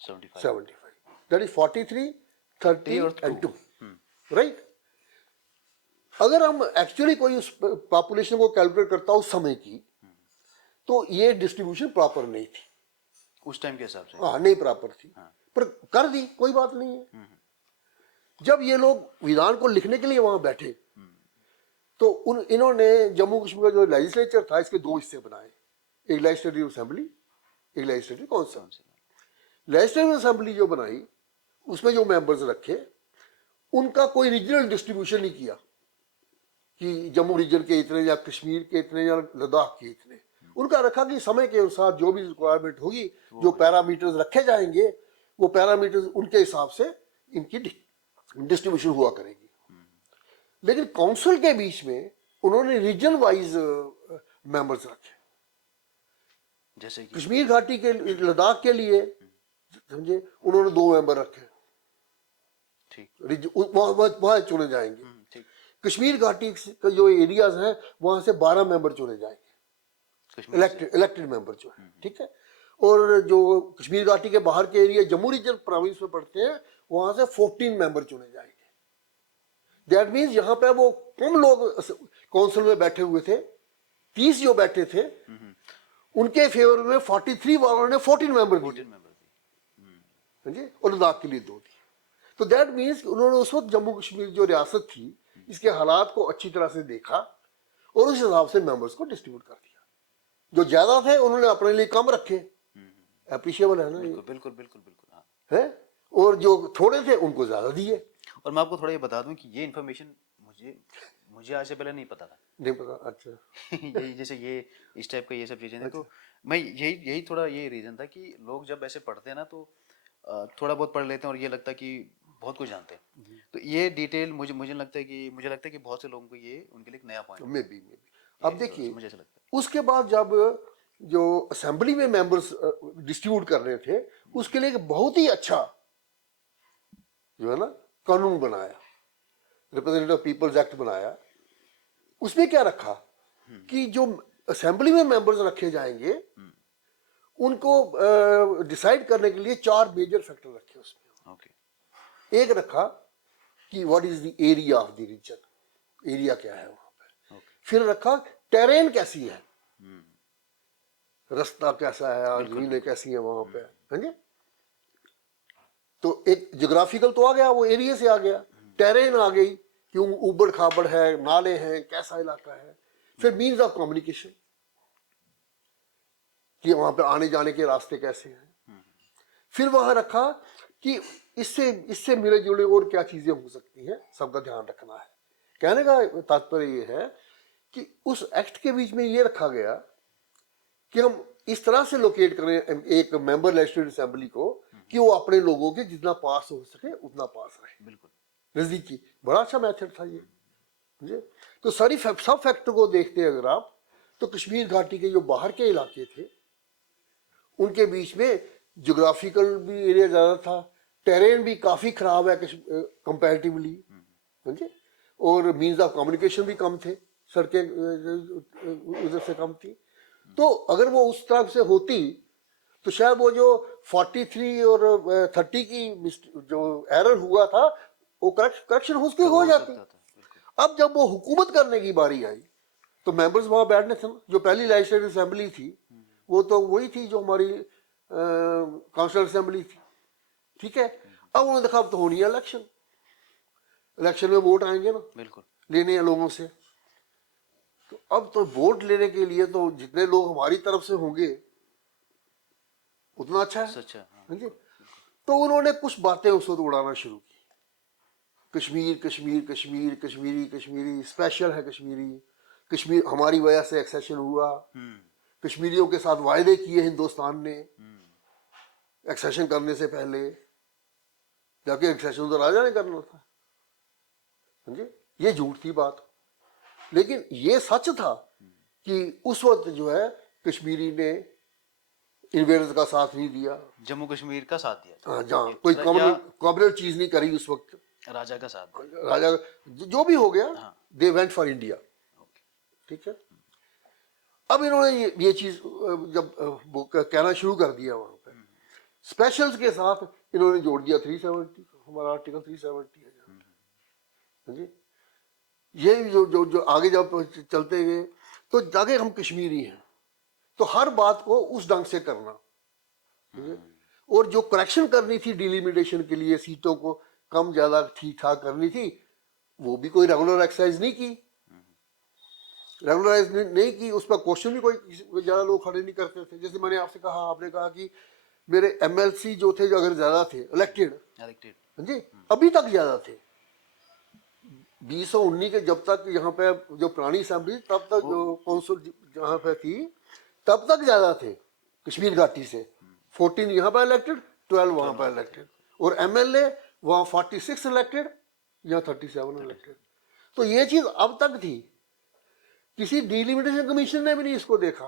75, दैट इज 43, 30 एंड 2, राइट। अगर हम एक्चुअली कोई उस पॉपुलेशन को कैलकुलेट करता उस समय की, तो ये डिस्ट्रीब्यूशन प्रॉपर नहीं थी उस टाइम के हिसाब से, हाँ नहीं प्रॉपर थी, पर कर दी, कोई बात नहीं है। जब ये लोग विधान को लिखने के लिए वहां बैठे, तो इन्होंने जम्मू कश्मीर का जो लेजिस्लेचर था, इसके 2 हिस्से बनाए, एक लेजिस्लेटिव असेंबली एक लेजिस्लेटिव काउंसिल। लेजिस्लेटिव असेंबली जो बनाई उसमें जो मेंबर्स रखे उनका कोई रीजनल डिस्ट्रीब्यूशन नहीं किया कि जम्मू रीजन के इतने या कश्मीर के इतने या लद्दाख के इतने। उनका रखा कि समय के अनुसार जो भी रिक्वायरमेंट होगी, जो पैरामीटर्स रखे जाएंगे, वो पैरामीटर्स उनके हिसाब से इनकी डिस्ट्रीब्यूशन हुआ करेगी। लेकिन काउंसिल के बीच में उन्होंने रीजन वाइज मेंबर्स रखे। जैसे कि कश्मीर घाटी के, लद्दाख के लिए समझे उन्होंने 2 मेंबर रखे, ठीक वहां चुने जाएंगे। ठीक। कश्मीर घाटी का जो एरियाज हैं वहां से 12 मेंबर चुने जाएंगे, इलेक्टेड मेंबर जो है, ठीक है। और जो कश्मीर घाटी के बाहर के एरिया जम्मू रीजन प्रोविंस में पड़ते हैं वहां से 14 मेंबर चुने जाएंगे। दैट मीन्स यहाँ पे वो कम लोग काउंसिल में बैठे हुए थे, 30 जो बैठे थे उनके फेवर में 43 वालों ने 14 मेंबर दिए, समझे, और लद्दाख के लिए 2 दिए। तो दैट मीन्स उन्होंने उस वक्त जम्मू कश्मीर जो रियासत थी इसके हालात को अच्छी तरह से देखा और उस हिसाब से मेंबर्स को डिस्ट्रीब्यूट कर दिया। जो ज्यादा थे उन्होंने अपने लिए कम रखे, एप्रिशिएबल है ना, बिल्कुल बिल्कुल बिल्कुल बिल्कुल, हाँ है। और जो थोड़े थे उनको ज्यादा दिए। और मैं आपको थोड़ा ये बता दूं कि ये इन्फॉर्मेशन मुझे आज से पहले नहीं पता था। नहीं पता, अच्छा। यही जैसे ये इस टाइप का ये सब चीजें, तो मैं यही थोड़ा ये रीजन था कि लोग जब ऐसे पढ़ते हैं ना तो थोड़ा बहुत पढ़ लेते हैं और ये लगता है कि बहुत कुछ जानते हैं। तो ये डिटेल मुझे लगता है कि बहुत से लोगों को ये उनके लिए एक नया पॉइंट मे बी अब देखिए मुझे ऐसा लगता है। उसके बाद जब जो असेंबली में मेंबर्स डिस्ट्रीब्यूट कर रहे थे उसके लिए एक बहुत ही अच्छा जो है ना कानून बनाया, रिप्रेजेंटेटिव पीपल्स एक्ट बनाया। उसमें क्या रखा कि जो असेंबली में मेंबर्स रखे जाएंगे उनको डिसाइड करने के लिए 4 मेजर फैक्टर रखे उसमें। ओके। एक रखा कि what is the area of the region, area क्या है वहां पे। फिर रखा टेरेन कैसी है, रास्ता कैसा है, जमीनें कैसी है वहां पे, समझे। तो एक ज्योग्राफिकल तो आ गया, वो एरिया से आ गया। टेरेन आ गई कि ऊबड़ खाबड़ है, नाले हैं, कैसा इलाका है। फिर मीन्स ऑफ कम्युनिकेशन कि वहां पे आने जाने के रास्ते कैसे हैं। फिर वहां रखा कि इससे मिले जुले और क्या चीजें हो सकती हैं, सबका ध्यान रखना है। कहने का तात्पर्य ये है कि उस एक्ट के बीच में ये रखा गया कि हम इस तरह से लोकेट करें एक मेंबर लेजिस्लेटिव असेंबली को कि वो अपने लोगों के जितना पास हो सके उतना पास रहे, बिल्कुल नजदीकी। बड़ा अच्छा मेथड था ये, समझे। तो सारी सब फैक्टर को देखते हैं अगर आप, तो कश्मीर घाटी के जो बाहर के इलाके थे उनके बीच में ज्योग्राफिकल भी एरिया ज्यादा था, टेरेन भी काफी खराब है कंपैरेटिवली, समझे। और मीन्स ऑफ कम्युनिकेशन भी कम थे, सड़कें उधर से कम थी। तो अगर वो उस तरह से होती तो शायद वो जो 43 और 30 की जो एरर हुआ था वो करेक्शन उसकी हो जाती। अब जब वो हुकूमत करने की बारी आई तो मेंबर्स वहां बैठने थे ना। जो पहली लेजिस्लेटिव असेंबली थी वो तो वही थी जो हमारी काउंसिल असेंबली थी, ठीक है। अब उन्होंने देखा अब तो होनी है इलेक्शन में वोट आएंगे ना, बिल्कुल लेने हैं लोगों से। तो अब तो वोट लेने के लिए तो जितने लोग हमारी तरफ से होंगे उतना अच्छा है, सच है, हाँ। समझे। तो उन्होंने कुछ बातें उस वक्त उड़ाना शुरू की, कश्मीर कश्मीर कश्मीर कश्मीरी कश्मीरी स्पेशल है, कश्मीर हमारी वजह से एक्सेशन हुआ, कश्मीरियों के साथ वायदे किए हिंदुस्तान ने एक्सेशन करने से पहले, जाके एक्सेशन तो राजा ने करना था, समझे। ये झूठ थी बात, लेकिन ये सच था कि उस वक्त जो है कश्मीरी ने इन्वेडर्स का साथ नहीं दिया, जम्मू कश्मीर का साथ दिया था। हाँ, जहाँ कोई कॉमनल चीज नहीं करी उस वक्त, राजा का साथ दिया। राजा जो भी हो गया, हाँ। दे वेंट फॉर इंडिया, ठीक है। अब इन्होंने ये चीज जब कहना शुरू कर दिया वहां पे, स्पेशल्स के साथ इन्होंने जोड़ दिया 370, हमारा आर्टिकल 370 है, समझे। ये जो आगे जब चलते गए तो जाके हम कश्मीरी हैं तो हर बात को उस ढंग से करना, और जो करेक्शन करनी थी डिलिमिटेशन के लिए, सीटों को कम ज्यादा ठीक ठाक करनी थी, वो भी कोई रेगुलर एक्सरसाइज नहीं की। रेगुलराइज नहीं की, उस पर क्वेश्चन भी कोई ज़्यादा लोग खड़े नहीं करते थे। जैसे मैंने आपसे कहा, आपने कहा कि मेरे एमएलसी जो थे, जो अगर ज़्यादा थे इलेक्टेड, इलेक्टेड। हाँ जी, अभी तक ज़्यादा थे। 2019 के जब तक यहाँ पे जो पुरानी असेंबली, तब तक जो कौंसिल जहाँ पे थी, तब तक ज़्यादा थे कश्मीर घाटी से। 14 यहाँ पर इलेक्टेड, 12 वहाँ पर इलेक्टेड, और एमएलए वहाँ 46 इलेक्टेड, यहाँ 37 इलेक्टेड। तो ये चीज़ अब तक थी। किसी डिलिमिटेशन कमीशन ने भी नहीं इसको देखा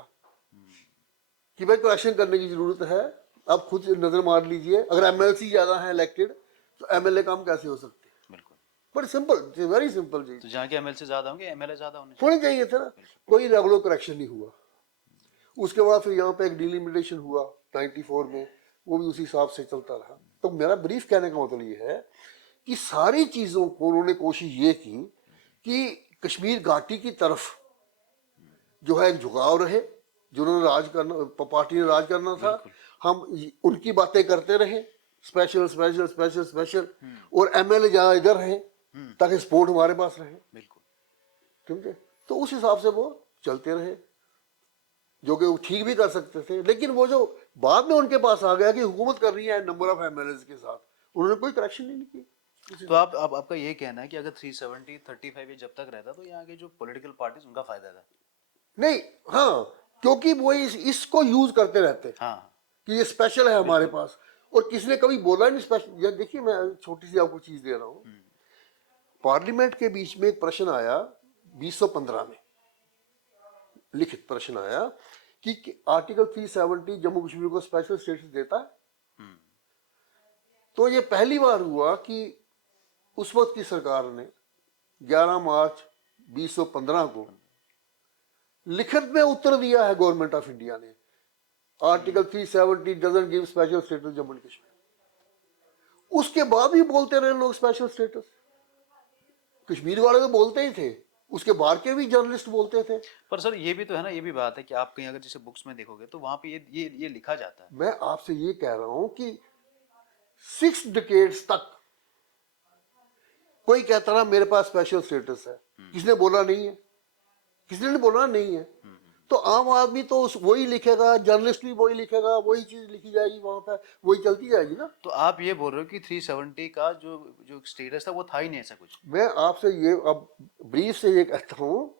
कि भाई करेक्शन करने की जरूरत है। आप खुद नजर मार लीजिए, अगर एमएलसी ज्यादा है इलेक्टेड तो एमएलए काम कैसे हो सकते हैं? बिल्कुल। बट सिंपल, वेरी सिंपल चीज तो जहाँ के एमएलसी ज्यादा होंगे एमएलए ज्यादा होने होनी चाहिए था ना। कोई रेगुलर करेक्शन नहीं हुआ। उसके बाद फिर यहाँ पे एक डिलिमिटेशन हुआ 94 में, वो भी उसी हिसाब से चलता रहा। तो मेरा ब्रीफ कहने का मतलब ये है कि सारी चीजों को उन्होंने कोशिश ये की कि कश्मीर घाटी की तरफ जो है एक झुकाव रहे। जो उन्होंने राज करना, पार्टी ने राज करना था, हम उनकी बातें करते रहे, स्पेशल स्पेशल स्पेशल स्पेशल, और एमएलए ज्यादा इधर रहे ताकि सपोर्ट हमारे पास रहे। बिल्कुल। ठीक है, तो उस हिसाब से वो चलते रहे, जो कि वो ठीक भी कर सकते थे। लेकिन वो जो बाद में उनके पास आ गया कि हुकूमत कर रही है नंबर ऑफ एमएलए के साथ, उन्होंने कोई करेक्शन नहीं की। तो आप आपका ये कहना है कि अगर 370 35 ये जब तक रहता तो यहाँ के जो पॉलिटिकल पार्टीज उनका फायदा था? नहीं, हाँ, क्योंकि वो इसको यूज करते रहते हाँ। कि ये स्पेशल है हमारे पास, और किसी ने कभी बोला नहीं स्पेशल। या देखिए, मैं छोटी सी आपको चीज दे रहा हूँ। पार्लियामेंट के बीच में एक प्रश्न आया 2015 में, लिखित प्रश्न आया कि आर्टिकल 370 जम्मू कश्मीर को स्पेशल स्टेटस देता है। तो ये पहली बार हुआ कि उस वक्त की सरकार ने 11 मार्च 2015 को लिखित में उत्तर दिया है गवर्नमेंट ऑफ इंडिया ने, article 370 doesn't give special status Jammu and Kashmir. उसके बाद भी बोलते रहे लोग स्पेशल स्टेटस। कश्मीर वाले तो बोलते ही थे, उसके बाहर के भी जर्नलिस्ट बोलते थे। पर सर ये भी तो है ना, ये भी बात है कि आप कहीं अगर जैसे बुक्स में देखोगे तो वहां पे ये लिखा जाता है। मैं आपसे ये कह रहा हूं कि 6 डिकेड्स तक कोई कहता रहा मेरे पास स्पेशल स्टेटस है, किसने बोला नहीं है, किसने ने बोला नहीं है। तो आम आदमी तो वही लिखेगा, जर्नलिस्ट भी वही लिखेगा, वही चीज लिखी जाएगी वहां पर, वही चलती जाएगी ना। तो आप ये बोल रहे हो कि 370 का जो जो स्टेटस था वो था ही नहीं ऐसा कुछ? मैं आपसे ये अब ब्रीफ से ये कहता हूँ,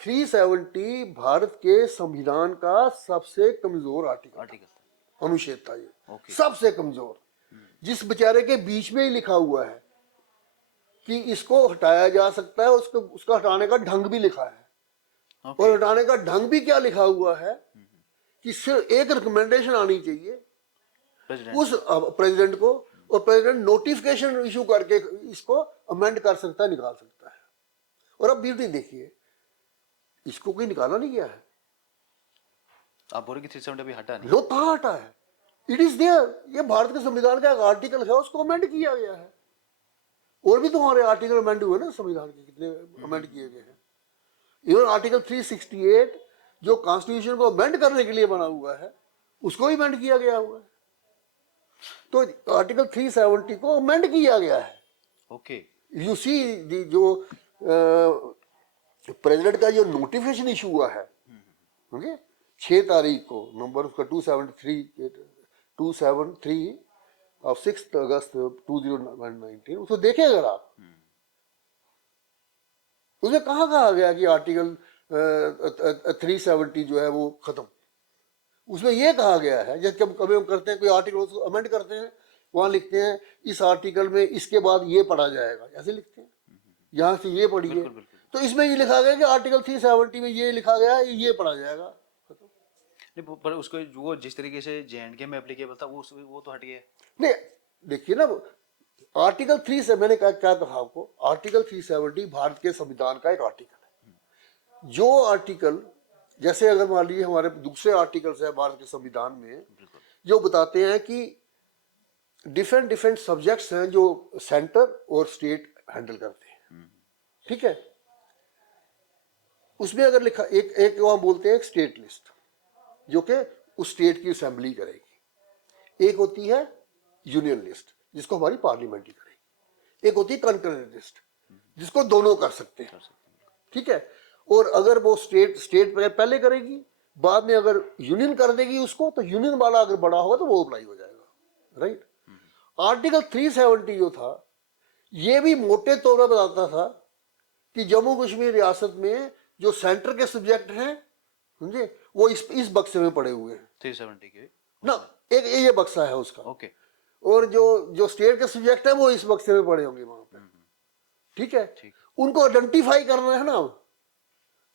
370 भारत के संविधान का सबसे कमजोर आर्टिकल था, अनुच्छेद था ये। सबसे कमजोर, जिस बेचारे के बीच में ही लिखा हुआ है कि इसको हटाया जा सकता है, उसको उसका हटाने का ढंग भी लिखा है। और हटाने का ढंग भी क्या लिखा हुआ है कि सिर्फ एक रिकमेंडेशन आनी चाहिए उस प्रेसिडेंट को, और प्रेसिडेंट नोटिफिकेशन इशू करके इसको अमेंड कर सकता है, निकाल सकता है। और अब ब्यूटी देखिए, इसको कोई निकाला नहीं गया है। आप बोल रहे कि 370 अभी हटा नहीं? लो, कहाँ हटा है? It is there. ये भारत के संविधान का एक आर्टिकल है, उसको अमेंड किया गया है। और भी तो हमारे आर्टिकल अमेंड हुए ना संविधान के, कितने अमेंड किए गए हैं। इवन आर्टिकल 368 जो कॉन्स्टिट्यूशन को अमेंड करने के लिए बना हुआ है, उसको भी अमेंड किया गया हुआ है। तो आर्टिकल 370 को अमेंड किया गया है। ओके। यू सी जो प्रेसिडेंट का जो नोटिफिकेशन इशू हुआ है, ओके, 6 तारीख को, नंबर उसका 273 ऑफ 6 अगस्त 2019, उसको देखें अगर आप, उसमें कहाँ कहा गया कि आर्टिकल 370 जो है वो खत्म। उसमें यह कहा गया है, जैसे कभी हम करते हैं कोई आर्टिकल, उसको अमेंड करते हैं, वहां लिखते हैं इस आर्टिकल में इसके बाद ये पढ़ा जाएगा, ऐसे लिखते हैं, यहाँ से ये पढ़िए। तो इसमें ये लिखा गया कि आर्टिकल 370 में ये लिखा गया है, ये पढ़ा जाएगा। नहीं, पर उसको वो जिस तरीके से जेएंडके में एप्लीकेबल था वो तो हट गया। नहीं, देखिए ना, आर्टिकल 3 से मैंने क्या कहा आपको, आर्टिकल 370 भारत के संविधान का एक आर्टिकल है। जो आर्टिकल, जैसे अगर मान लीजिए हमारे दूसरे आर्टिकल्स है भारत के संविधान में, जो बताते हैं कि डिफरेंट सब्जेक्ट्स हैं जो सेंटर और स्टेट हैंडल करते हैं, ठीक है। उसमें अगर लिखा, एक वहां बोलते हैं एक स्टेट लिस्ट, जो कि उस स्टेट की असेंबली करेगी। एक होती है यूनियन लिस्ट, जिसको हमारी पार्लियामेंट ही करेगी। एक होती है कंकरेंट लिस्ट, जिसको दोनों कर सकते हैं, ठीक है। और अगर वो स्टेट पहले करेगी, बाद में अगर यूनियन कर देगी उसको, तो यूनियन वाला अगर बड़ा होगा तो वो अप्लाई हो जाएगा, राइट। आर्टिकल 370 जो था ये भी मोटे तौर पर बताता था कि जम्मू कश्मीर रियासत में जो सेंटर के सब्जेक्ट हैं, समझे, वो इस बक्से में पड़े हुए हैं 370 के ना, एक ये बक्सा है उसका, ओके। और जो स्टेट के सब्जेक्ट है वो इस बक्से में पड़े होंगे वहां पे, ठीक है। ठीक। उनको आइडेंटिफाई करना है ना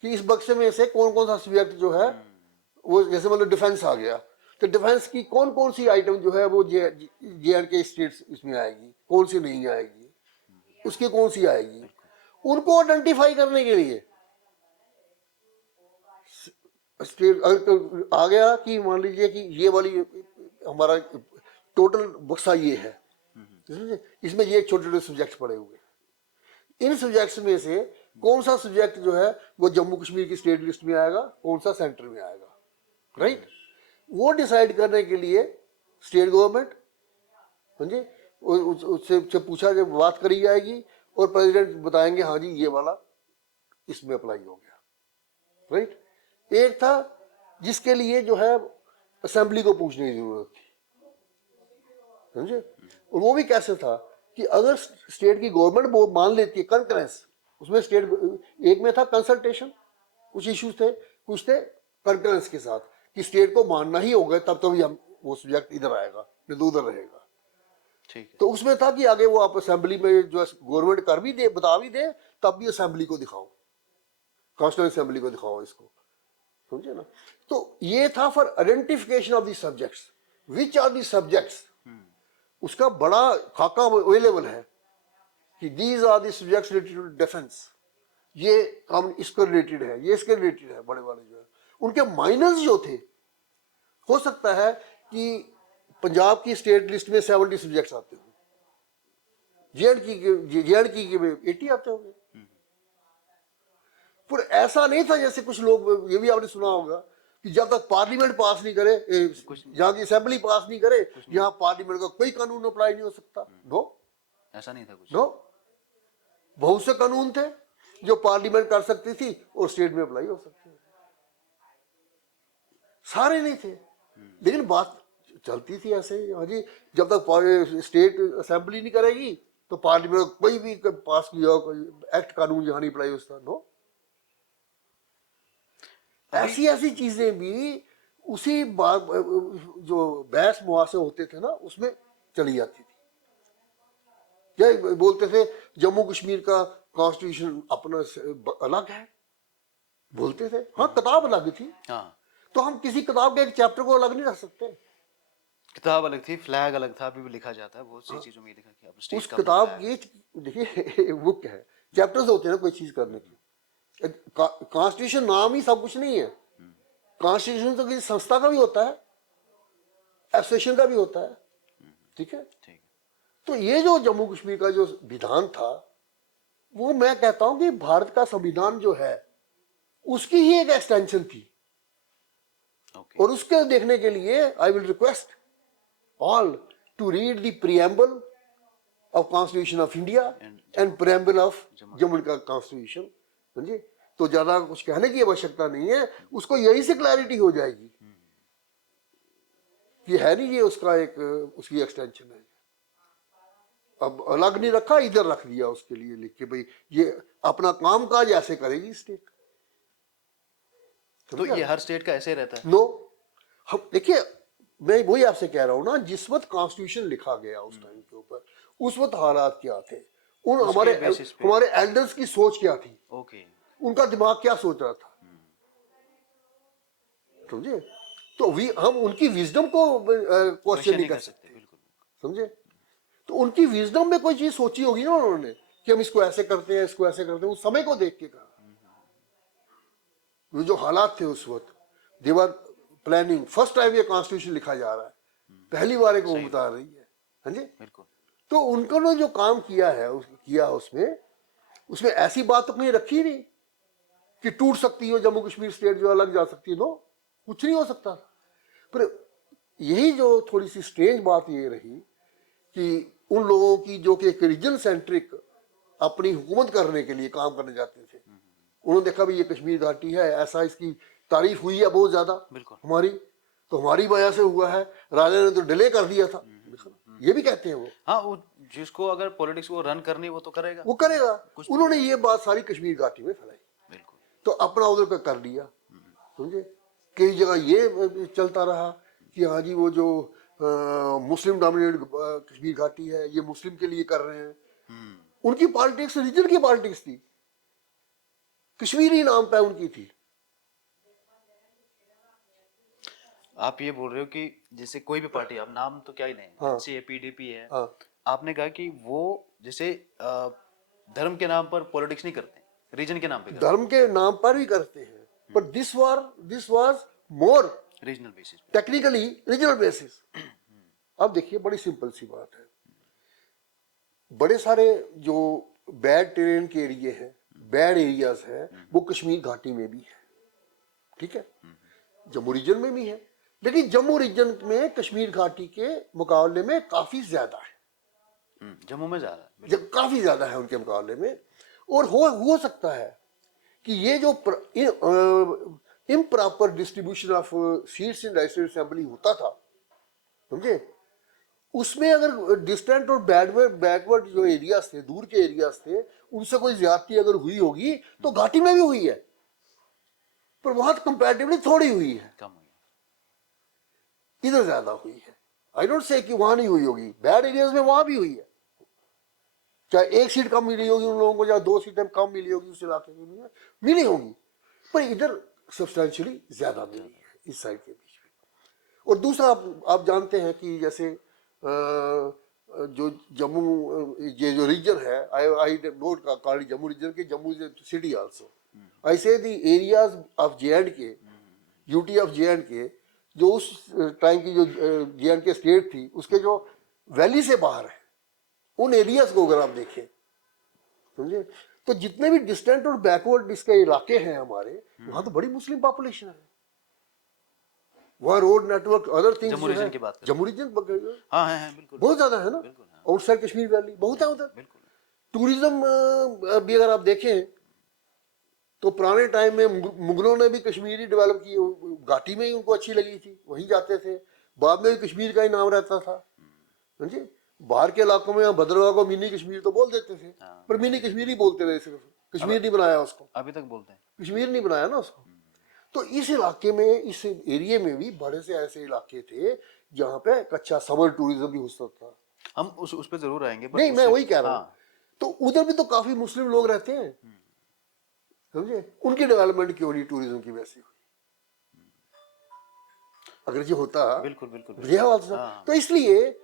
कि इस बक्से में से कौन कौन सा सब्जेक्ट जो है वो, जैसे मतलब डिफेंस आ गया, तो डिफेंस की कौन कौन सी आइटम जो है वो जे.एंड.के स्टेट्स इसमें आएगी, कौन सी नहीं आएगी, उसकी कौन सी आएगी, उनको आइडेंटिफाई करने के लिए स्टेट अगर आ गया कि मान लीजिए कि ये वाली हमारा टोटल बक्सा ये है, इसमें ये छोटे छोटे सब्जेक्ट पड़े हुए हैं, इन सब्जेक्ट्स में से कौन सा सब्जेक्ट जो है वो जम्मू कश्मीर की स्टेट लिस्ट में आएगा, कौन सा सेंटर में आएगा, राइट। वो डिसाइड करने के लिए स्टेट गवर्नमेंट, समझे, उससे पूछा, जब बात करी जाएगी और प्रेसिडेंट बताएंगे हाँ जी ये वाला इसमें अप्लाई हो गया, राइट। एक था जिसके लिए जो है असेंबली को पूछने की जरूरत थी, समझे, और वो भी कैसे था कि अगर स्टेट की गवर्नमेंट वो मान लेती है कंकरेंस, उसमें स्टेट एक में था कंसल्टेशन, कुछ इश्यूज थे, कुछ थे कंकरेंस के साथ कि स्टेट को मानना ही होगा तब तो भी हम वो सब्जेक्ट इधर आएगा, नहीं तो उधर रहेगा, ठीक है। तो उसमें था कि आगे वो आप असेंबली में जो गवर्नमेंट कर भी दे, बता भी दे, तब भी असेंबली को दिखाओ, कॉन्स्टिट्यूएंट असेंबली को दिखाओ इसको, समझे ना। तो ये था for identification of the subjects, which are the subjects, उसका बड़ा खाका अवेलेबल है कि these are the subjects related to defence, ये काम इसके रिलेटेड है, ये इसके रिलेटेड है, बड़े वाले जो है उनके माइनर्स जो थे, हो सकता है कि पंजाब की स्टेट लिस्ट में 70 सब्जेक्ट्स आते होंगे, जे.एंड.के के 80 आते होंगे, पर ऐसा नहीं था जैसे कुछ लोग, ये भी आपने सुना होगा कि जब तक पार्लियामेंट पास नहीं करे, यहाँ की असेंबली पास नहीं करे, यहाँ पार्लियामेंट का कोई कानून अप्लाई नहीं हो सकता, नो, ऐसा नहीं था कुछ। नो, बहुत से कानून थे जो पार्लियामेंट कर सकती थी और स्टेट में अप्लाई हो सकते थे, सारे नहीं थे, लेकिन बात चलती थी ऐसे, हाँ जी, जब तक स्टेट असेंबली नहीं करेगी तो पार्लियामेंट कोई भी पास किया एक्ट कानून यहाँ नहीं अप्लाई हो सकता, नो। ऐसी ऐसी चीजें भी उसी बात, जो बहस मुहासे होते थे ना उसमें चली जाती थी। क्या बोलते थे जम्मू कश्मीर का कॉन्स्टिट्यूशन अपना अलग है, बोलते थे, हाँ किताब अलग थी, हाँ, तो हम किसी किताब के एक चैप्टर को अलग नहीं रख सकते, किताब अलग थी, फ्लैग अलग था, अभी भी लिखा जाता है बहुत सी चीजों में ये लिखा कि अब स्टेट उस का किताब flag। ये देखिए बुक है, चैप्टर्स होते हैं ना कोई चीज करने के, कॉन्स्टिट्यूशन नाम ही सब कुछ नहीं है, कॉन्स्टिट्यूशन तो किसी संस्था का भी होता है, एसोसिएशन का भी होता है, ठीक है। ठीक है। तो ये जो जम्मू कश्मीर का जो विधान था, वो मैं कहता हूं कि भारत का संविधान जो है उसकी ही एक एक्सटेंशन थी, ओके। और उसके देखने के लिए I will request all to read the preamble of constitution of India and preamble of Jammu का कॉन्स्टिट्यूशन, समझे। तो ज्यादा कुछ कहने की आवश्यकता नहीं है, उसको यही से क्लैरिटी हो जाएगी कि है नहीं ये उसका एक उसकी एक्सटेंशन है, अब अलग नहीं रखा, इधर रख दिया उसके लिए लिख के, भाई ये अपना काम काज ऐसे करेगी स्टेट, तो ये हर स्टेट का ऐसे रहता है। नो, हम देखिए, मैं वही आपसे कह रहा हूं ना, जिस वक्त कॉन्स्टिट्यूशन लिखा गया उस टाइम के ऊपर, उस वक्त हालात क्या थे, उन हमारे एल्डर्स की सोच क्या थी, ओके, उनका दिमाग क्या सोच रहा था, समझे। तो हम उनकी विजडम को क्वेश्चन नहीं कर सकते, बिल्कुल। समझे। तो उनकी विजडम में कोई चीज सोची होगी ना उन्होंने कि हम इसको ऐसे करते हैं, इसको ऐसे करते हैं, उस समय को देख के कहा, जो हालात थे उस वक्त, देवर प्लानिंग, फर्स्ट टाइम ये कॉन्स्टिट्यूशन लिखा जा रहा है, पहली बार एक वो बता रही है, हाँ जी, बिल्कुल। तो उन्होंने जो काम किया है उसमें ऐसी बात तो कहीं रखी नहीं कि टूट सकती हो जम्मू कश्मीर स्टेट, जो अलग जा सकती है, नो, कुछ नहीं हो सकता। पर यही जो थोड़ी सी स्ट्रेंज बात ये रही कि उन लोगों की जो कि एक रीजन सेंट्रिक अपनी हुकूमत करने के लिए काम करने जाते थे, उन्होंने देखा भी ये कश्मीर घाटी है, ऐसा इसकी तारीफ हुई है बहुत ज्यादा बिल्कुल। हमारी, तो हमारी वजह से हुआ है, राजा ने तो डिले कर दिया था, देखा ना? ये भी कहते हैं वो हाँ, वो जिसको अगर पॉलिटिक्स को रन करनी वो तो करेगा। वो करेगा। कुछ उन्होंने ये बात सारी कश्मीर घाटी में फैलाई, बिल्कुल। तो अपना उधर का कर लिया, समझे। कई जगह ये चलता रहा कि हाँ जी वो जो मुस्लिम डोमिनेटेड कश्मीर घाटी है ये मुस्लिम के लिए कर रहे हैं। उनकी पॉलिटिक्स रीजन की पॉलिटिक्स थी, कश्मीरी नाम पे उनकी थी। आप ये बोल रहे हो कि जैसे कोई भी पार्टी, आप नाम तो क्या ही नहीं, हाँ। जैसे पीडीपी है, हाँ। आपने कहा कि वो जैसे धर्म के नाम पर पॉलिटिक्स नहीं करते, रीजन के नाम पे करते धर्म के नाम पर भी करते हैं, पर दिस वाज मोर हैं, regional basis. Technically regional basis. अब देखिए बड़ी सिंपल सी बात है, बड़े सारे जो बैड टेरेन के एरिया है, बैड एरियाज है, वो कश्मीर घाटी में भी है, ठीक है, जम्मू रीजन में भी है, लेकिन जम्मू रीजन में कश्मीर घाटी के मुकाबले में काफी ज्यादा है, जम्मू में ज्यादा है, जब काफी ज्यादा है उनके मुकाबले में। और हो सकता है कि ये जो improper distribution of seats in legislative assembly होता था, समझे, उसमें अगर डिस्टेंट और बैकवर्ड जो एरियाज थे, दूर के एरियाज थे, उनसे कोई ज्यादती अगर हुई होगी तो घाटी में भी हुई है, पर वहां कंपैरेटिवली थोड़ी हुई है, कम हुई। इधर ज्यादा हुई है। आई डोंट से कि वहां नहीं हुई होगी, बैड एरियाज में वहां भी हुई है, चाहे एक सीट कम मिली होगी उन लोगों को, या 2 सीटें कम मिली होगी उस इलाके में मिली होगी, पर इधर सब्सटेंशियली ज्यादा मिली है इस साइड के बीच में। और दूसरा आप जानते हैं कि जैसे जो जम्मू ये जो रीजन है, आई नोट कॉल्ड जम्मू रीजन के जम्मू सिटी आल्सो, आई से the areas of J&K, UT of J&K, जो उस टाइम की जो जे.एंड.के स्टेट थी उसके जो वैली से बाहर है, उन एरियाज को अगर आप देखें, समझे, तो जितने भी डिस्टेंट और बैकवर्ड इसके इलाके हैं हमारे, वहां तो बड़ी मुस्लिम पॉपुलेशन है, वहाँ road network other things Jammu region की बात करें, जम्मू रीजन हाँ है बिल्कुल, बहुत ज्यादा है ना, बिल्कुल, हाँ, आउटसाइड कश्मीर वैली बहुत है उधर। बिल्कुल। टूरिज्म भी अगर आप देखें तो पुराने टाइम में मुगलों ने भी कश्मीर ही डेवलप की, घाटी में ही उनको अच्छी लगी थी, वहीं जाते थे, बाद में भी कश्मीर का ही नाम रहता था, समझे। बाहर के इलाकों में भद्रवाह को मिनी कश्मीर तो बोल देते थे, पर मिनी कश्मीर ही बोलते रहे, सिर्फ कश्मीर नहीं बनाया उसको, अभी तक बोलते हैं, कश्मीर नहीं बनाया ना उसको। तो इस इलाके में, इस एरिया में भी बड़े से ऐसे इलाके थे जहाँ पे अच्छा समर टूरिज्म भी हो सकता था। हम उस पे जरूर आएंगे, पर नहीं, मैं उससे वही कह रहा हूँ, हाँ, तो उधर भी तो काफी मुस्लिम लोग रहते हैं, समझे, उनकी डेवलपमेंट क्यों नहीं टूरिज्म की वैसी हुई? अगर ये होता बिल्कुल बिल्कुल, यह बात था। हाँ, तो इसलिए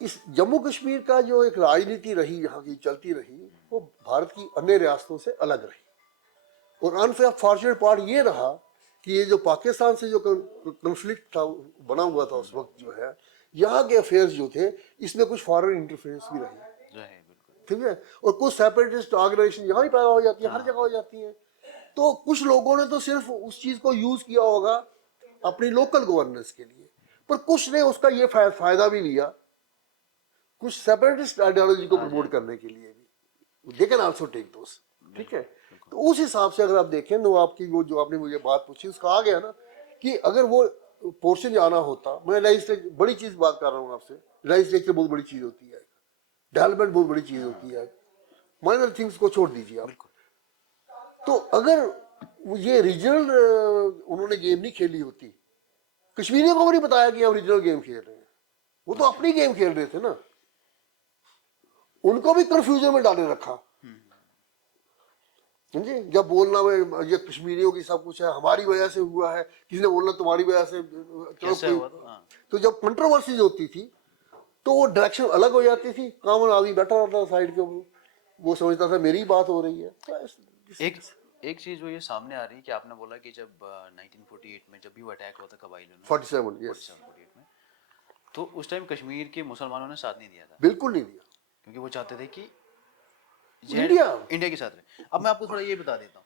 इस जम्मू कश्मीर का जो एक राजनीति रही यहाँ की चलती रही, वो भारत की अन्य रियासतों से अलग रही। और अनफॉर्चुनेट पार्ट ये रहा कि ये जो पाकिस्तान से जो कन्फ्लिक्ट था बना हुआ था उस वक्त, जो है यहाँ के अफेयर्स जो थे, इसमें कुछ फॉरेन इंटरफेरेंस भी रही, ठीक है, और कुछ सेपरेटिस्ट ऑर्गेनाइजेशन यहाँ ही पैदा हो जाती है, हर जगह हो जाती है। तो कुछ लोगों ने तो सिर्फ उस चीज को यूज किया होगा अपनी लोकल गवर्नेंस के लिए, पर कुछ ने उसका ये फायदा भी लिया, कुछ सेपरेटिस्ट आइडियोलॉजी को प्रमोट करने के लिए भी, they can also take those, ठीक है। तो उस हिसाब से अगर आप देखें तो आपकी वो जो आपने मुझे बात पूछी, उसका आ गया ना कि अगर वो पोर्शन जाना होता, मैं लेजिस्लेचर बड़ी चीज बात कर रहा हूँ आपसे, लेजिस्लेचर बहुत बड़ी चीज होती है, डेवलपमेंट बहुत बड़ी चीज होती है, माइनर थिंग्स को छोड़ दीजिए आप। तो अगर ये रीजनल उन्होंने गेम नहीं खेली होती, कश्मीरियों को भी नहीं बताया कि हम रीजनल गेम खेल रहे हैं, वो तो अपनी गेम खेल रहे थे ना, उनको भी कंफ्यूजन में डाले रखा, समझे। जब बोलना ये कश्मीरियों की सब कुछ है, हमारी वजह से हुआ है, किसी ने बोलना तुम्हारी वजह से, चलो तो जब कंट्रोवर्सीज होती थी तो वो डायरेक्शन अलग हो जाती थी, कॉमन आदमी बैठा रहता था साइड के, वो समझता था मेरी बात हो रही है। एक चीज जो ये सामने आ रही है कि आपने बोला कि जब 1948 में जब भी वो अटैक हुआ था कबाइलियों में, 47 में, तो उस टाइम कश्मीर के मुसलमानों ने साथ नहीं दिया था, बिल्कुल नहीं दिया, क्योंकि वो चाहते थे कि इंडिया के साथ रहे। अब मैं आपको थोड़ा ये बता देता हूँ,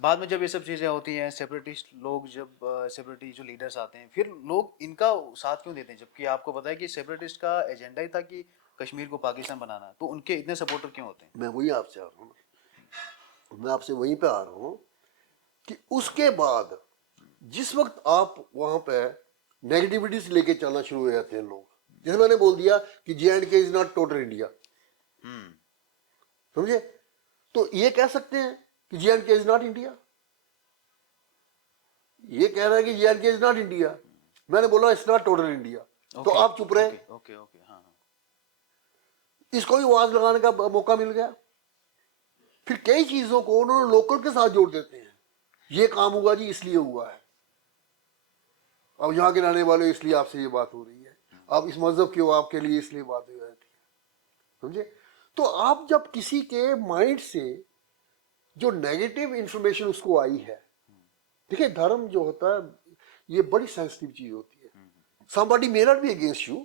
बाद में जब ये सब चीजें होती हैं, सेपरेटिस्ट लोग, जब सेपरेटिस्ट जो लीडर्स आते हैं, फिर लोग इनका साथ क्यों देते हैं, जबकि आपको पता है कि सेपरेटिस्ट का एजेंडा ही था कि कश्मीर को पाकिस्तान बनाना, तो उनके इतने सपोर्टर क्यों होते हैं? मैं वही आपसे आ रहा हूँ, मैं आपसे वहीं पे आ रहा हूँ कि उसके बाद जिस वक्त आप वहां पे नेगेटिविटी से लेके चलना शुरू हो जाते हैं लोग, जैसे मैंने बोल दिया कि J&K is not total India, समझे? तो ये कह सकते हैं कि J&K इज नॉट इंडिया, ये कह रहा है कि J&K इज नॉट इंडिया, मैंने बोला इट्स नॉट टोटल इंडिया, तो आप चुप रहे। ओके ओके, हाँ हाँ। इसको भी आवाज लगाने का मौका मिल गया। फिर कई चीजों को उन्होंने लोकल के साथ जोड़ देते हैं, ये काम हुआ जी इसलिए हुआ है, अब यहाँ के रहने वाले इसलिए आपसे ये बात हो रही है, आप इस मजहब के हो आपके लिए इसलिए बात हो जाती है, समझे? तो आप जब किसी के माइंड से जो नेगेटिव इंफॉर्मेशन उसको आई है, देखिए धर्म जो होता है ये बड़ी सेंसिटिव चीज होती है। somebody may not be against you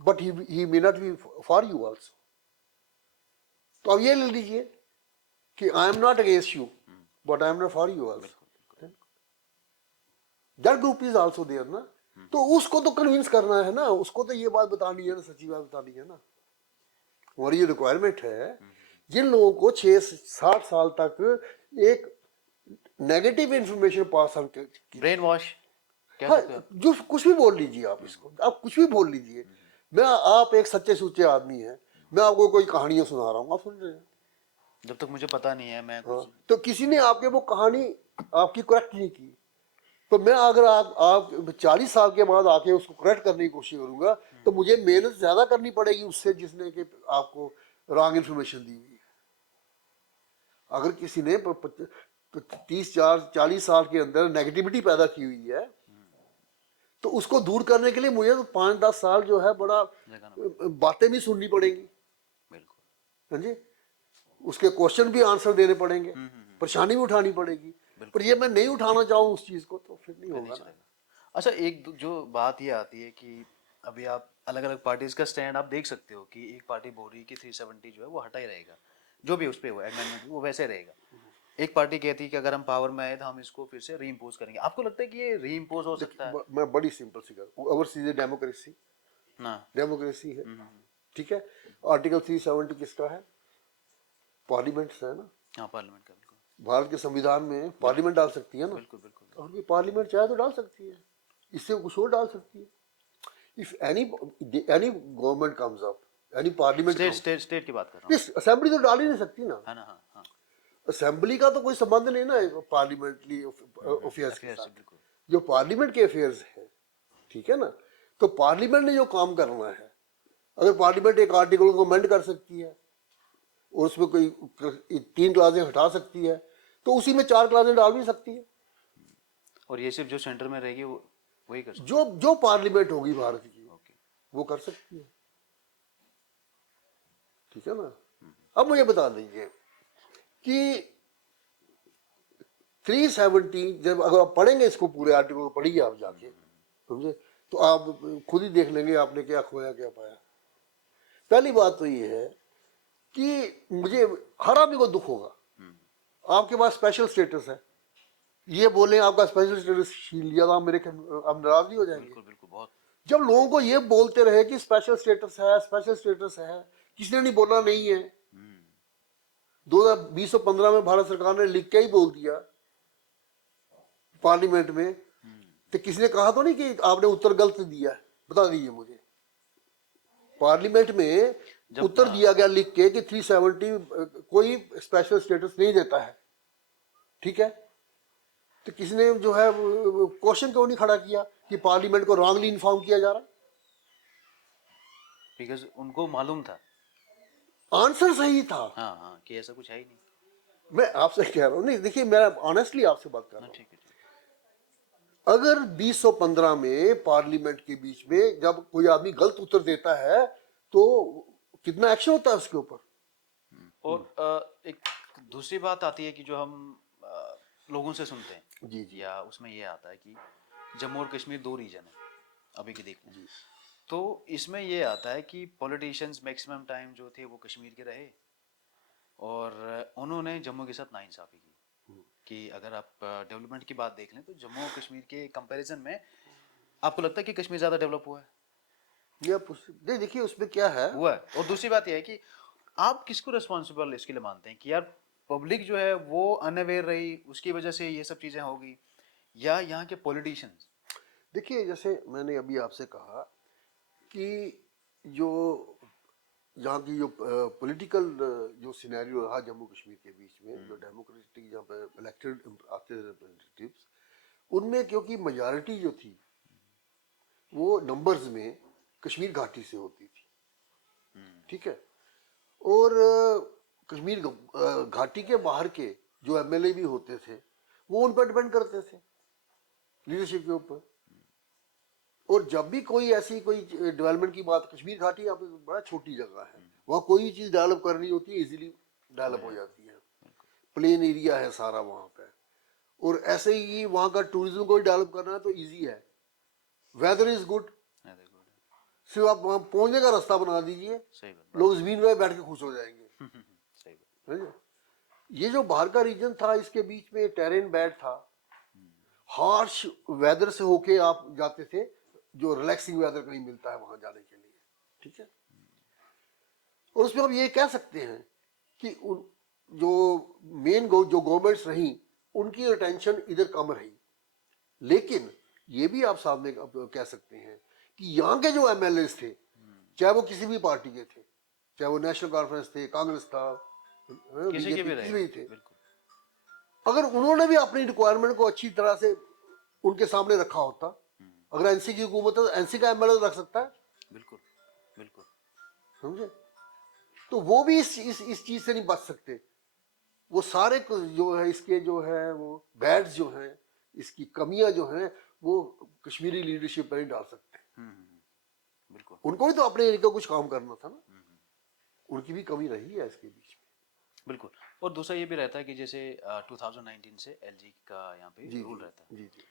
but he may not be for you also। तो अब ये ले लीजिए कि I am not against you but I am not for you also, that group is also there ना। तो उसको तो कन्विंस करना है ना, उसको तो ये बात बतानी है ना, सच्ची बात बतानी है ना। और ये रिक्वायरमेंट है जिन लोगों को 60 साल तक एक negative information pass on brain wash कह हाँ, सकते हो आप। जो कुछ भी बोल लीजिए आप, इसको आप कुछ भी बोल लीजिए। मैं आप एक सच्चे सुच्चे आदमी हैं, मैं आपको कोई कहानियां सुना रहा हूँ, आप सुन रहे हैं, जब तक मुझे पता नहीं है मैं हाँ, कुछ तो किसी ने आपके वो कहानी आपकी करेक्ट नहीं की, तो मैं अगर आप 40 साल के बाद आके उसको करेक्ट करने की कोशिश करूंगा तो मुझे मेहनत ज्यादा करनी पड़ेगी उससे जिसने कि आपको रॉन्ग इन्फॉर्मेशन दी हुई है। अगर किसी ने 40 साल के अंदर नेगेटिविटी पैदा की हुई है तो उसको दूर करने के लिए मुझे तो 5-10 साल जो है बड़ा बातें भी सुननी पड़ेंगी, बिल्कुल। हाँ जी, उसके क्वेश्चन भी आंसर देने पड़ेंगे, परेशानी भी उठानी पड़ेगी। पर ये मैं नहीं उठाना चाहूँ उस चीज को तो फिर नहीं होगा ना। अच्छा, जो बात ये आती है कि अभी आप अलग अलग पार्टीज का स्टैंड आप देख सकते हो कि एक पार्टी बोल रही है कि 370 जो है वो हटा ही रहेगा, जो भी उस पर हुआ अमेंडमेंट वो वैसे रहेगा। एक पार्टी कहती है कि अगर हम पावर में आए तो हम इसको फिर से रीइम्पोज करेंगे। आपको लगता है कि ये रीइम्पोज हो सकता है? मैं बड़ी सिंपल सी कर, अवर चीजें डेमोक्रेसी, ना डेमोक्रेसी है, ठीक है। आर्टिकल 370 किसका है? पार्लियामेंट से है ना। हाँ, पार्लियामेंट का, बिल्कुल भारत के संविधान में पार्लियामेंट डाल सकती है ना, बिल्कुल बिल्कुल। और भी पार्लियामेंट चाहे तो डाल सकती है, इससे कुछ और डाल सकती है। If any government comes up, any parliament state की बात कर रहा हूँ। असेंबली तो डाल ही नहीं सकती ना, है ना, हाँ हाँ। असेंबली का तो कोई संबंध नहीं ना पार्लियामेंट्री अफेयर्स के साथ, बिल्कुल। जो पार्लियामेंट के अफेयर्स है, ठीक है ना। तो पार्लियामेंट ने जो काम करना है, अगर पार्लियामेंट एक आर्टिकल को अमेंड कर सकती है और उसमें कोई 3 क्लासें हटा सकती है तो उसी में 4 क्लासें डाल भी सकती है। और ये सिर्फ जो सेंटर में रहेगी वो वही कर सकती जो जो पार्लियामेंट होगी भारत की है। ओके। वो कर सकती है, ठीक है ना। अब मुझे बता दीजिए कि 370 जब अगर आप पढ़ेंगे इसको पूरे आर्टिकल को पढ़िए आप जाके, समझे, तो आप खुद ही देख लेंगे आपने क्या खोया क्या पाया। पहली बात तो ये है कि मुझे हर आदमी को दुख होगा, आपके पास स्पेशल स्टेटस है, ये बोले आपका स्पेशल स्टेटस छीन लिया तो आप मेरे आप नाराज नहीं हो जाएंगे? बिल्कुल बिल्कुल, बहुत। जब लोगों को ये बोलते रहे कि स्पेशल स्टेटस है, स्पेशल स्टेटस है, किसी ने नहीं बोला नहीं है। 2015 में भारत सरकार ने लिख के ही बोल दिया पार्लियामेंट में, तो किसी ने कहा तो नहीं कि आपने उत्तर गलत दिया है, बता दीजिए मुझे। पार्लियामेंट में उत्तर दिया गया लिख के कि 370 कोई स्पेशल स्टेटस नहीं देता है, ठीक है। तो किसी ने जो है क्वेश्चन क्यों नहीं खड़ा किया कि पार्लियामेंट को रॉन्गली इन्फॉर्म किया जा रहा? बिकॉज उनको मालूम था। आंसर सही था। हाँ हाँ, कि ऐसा कुछ है ही नहीं। मैं आपसे कह रहा हूँ, नहीं देखिए मैं ऑनेस्टली आपसे बात कर रहा हूँ, ठीक है, ठीक है। अगर 2015 में पार्लियामेंट के बीच में जब कोई आदमी गलत उत्तर देता है तो कितना एक्शन होता है उसके ऊपर। और एक दूसरी बात आती है कि जो हम लोगों से सुनते हैं जी जी, या उसमें ये आता है कि जम्मू और कश्मीर 2 रीजन है अभी की देख लें, तो इसमें ये आता है कि पॉलिटिशियंस मैक्सिमम टाइम जो थे वो कश्मीर के रहे और उन्होंने जम्मू के साथ नाइंसाफी की। कि अगर आप डेवलपमेंट की बात देख लें तो जम्मू और कश्मीर के कंपैरिजन में आपको लगता है कि कश्मीर ज़्यादा डेवलप हुआ है? नहीं देखिए उसमें क्या है, हुआ है। और दूसरी बात यह है कि आप किसको रिस्पॉन्सिबल इसके लिए मानते हैं कि यार पब्लिक जो है वो अनअवेयर रही, उसकी वजह से ये सब चीजें हो गई, या यहाँ के पॉलिटिशियंस? देखिए, जैसे मैंने अभी आपसे कहा कि जो यहाँ की जो पॉलिटिकल जो सिनेरियो रहा जम्मू कश्मीर के बीच में, जो डेमोक्रेटिक जहाँ पे इलेक्टेड आते थे रिप्रेजेंटेटिव्स, उनमें क्योंकि मेजॉरिटी जो थी वो नंबर्स में कश्मीर घाटी से होती थी, ठीक है। और कश्मीर घाटी के बाहर के जो एमएलए भी होते थे वो उन पर डिपेंड करते थे, लीडरशिप के ऊपर। और जब भी कोई ऐसी कोई डेवलपमेंट की बात, कश्मीर घाटी यहाँ पे बड़ा छोटी जगह है, वहाँ कोई भी चीज़ डेवलप करनी होती है इजीली डेवलप हो जाती है, प्लेन एरिया है सारा वहाँ पे। और ऐसे ही वहाँ का टूरिज्म को डेवलप करना है तो इजी है, वेदर इज गुड, सिर्फ आप वहाँ पहुँचने का रास्ता बना दीजिए, सही बात। लोग जमीन में बैठ के खुश हो जाएंगे। सही बात। है ना? ये जो बाहर का रीजन था, इसके बीच में टेरेन बैड था, हार्श वेदर से होके आप जाते थे, जो रिलैक्सिंग वेदर कहीं मिलता है वहां जाने के लिए, ठीक है। और उसमें हम ये कह सकते हैं कि उन जो मेन जो गवर्नमेंट्स रही उनकी अटेंशन इधर कम रही। लेकिन ये भी आप सामने कह सकते हैं कि यहाँ के जो एमएलए थे, चाहे वो किसी भी पार्टी के थे, चाहे वो नेशनल कॉन्फ्रेंस थे, कांग्रेस था, किसी के भी बीजेपी, किसी भी थे, बिल्कुल। अगर उन्होंने भी अपनी रिक्वायरमेंट को अच्छी तरह से उनके सामने रखा होता, अगर एनसी की हुकूमत है तो एनसी का एमएलए रख सकता है, बिल्कुल बिल्कुल। समझे। तो वो भी इस चीज से नहीं बच सकते। वो सारे जो है इसके जो है वो बैड्स जो हैं, इसकी कमियां जो हैं, वो कश्मीरी लीडरशिप पर नहीं डाल सकते। बिल्कुल उनको भी तो अपने एरिया का कुछ काम करना था ना, उनकी भी कमी रही है इसके बीच में। बिल्कुल। और दूसरा ये भी रहता है कि जैसे 2019 से एलजी का यहाँ पे जी रूल रहता है, जी जी।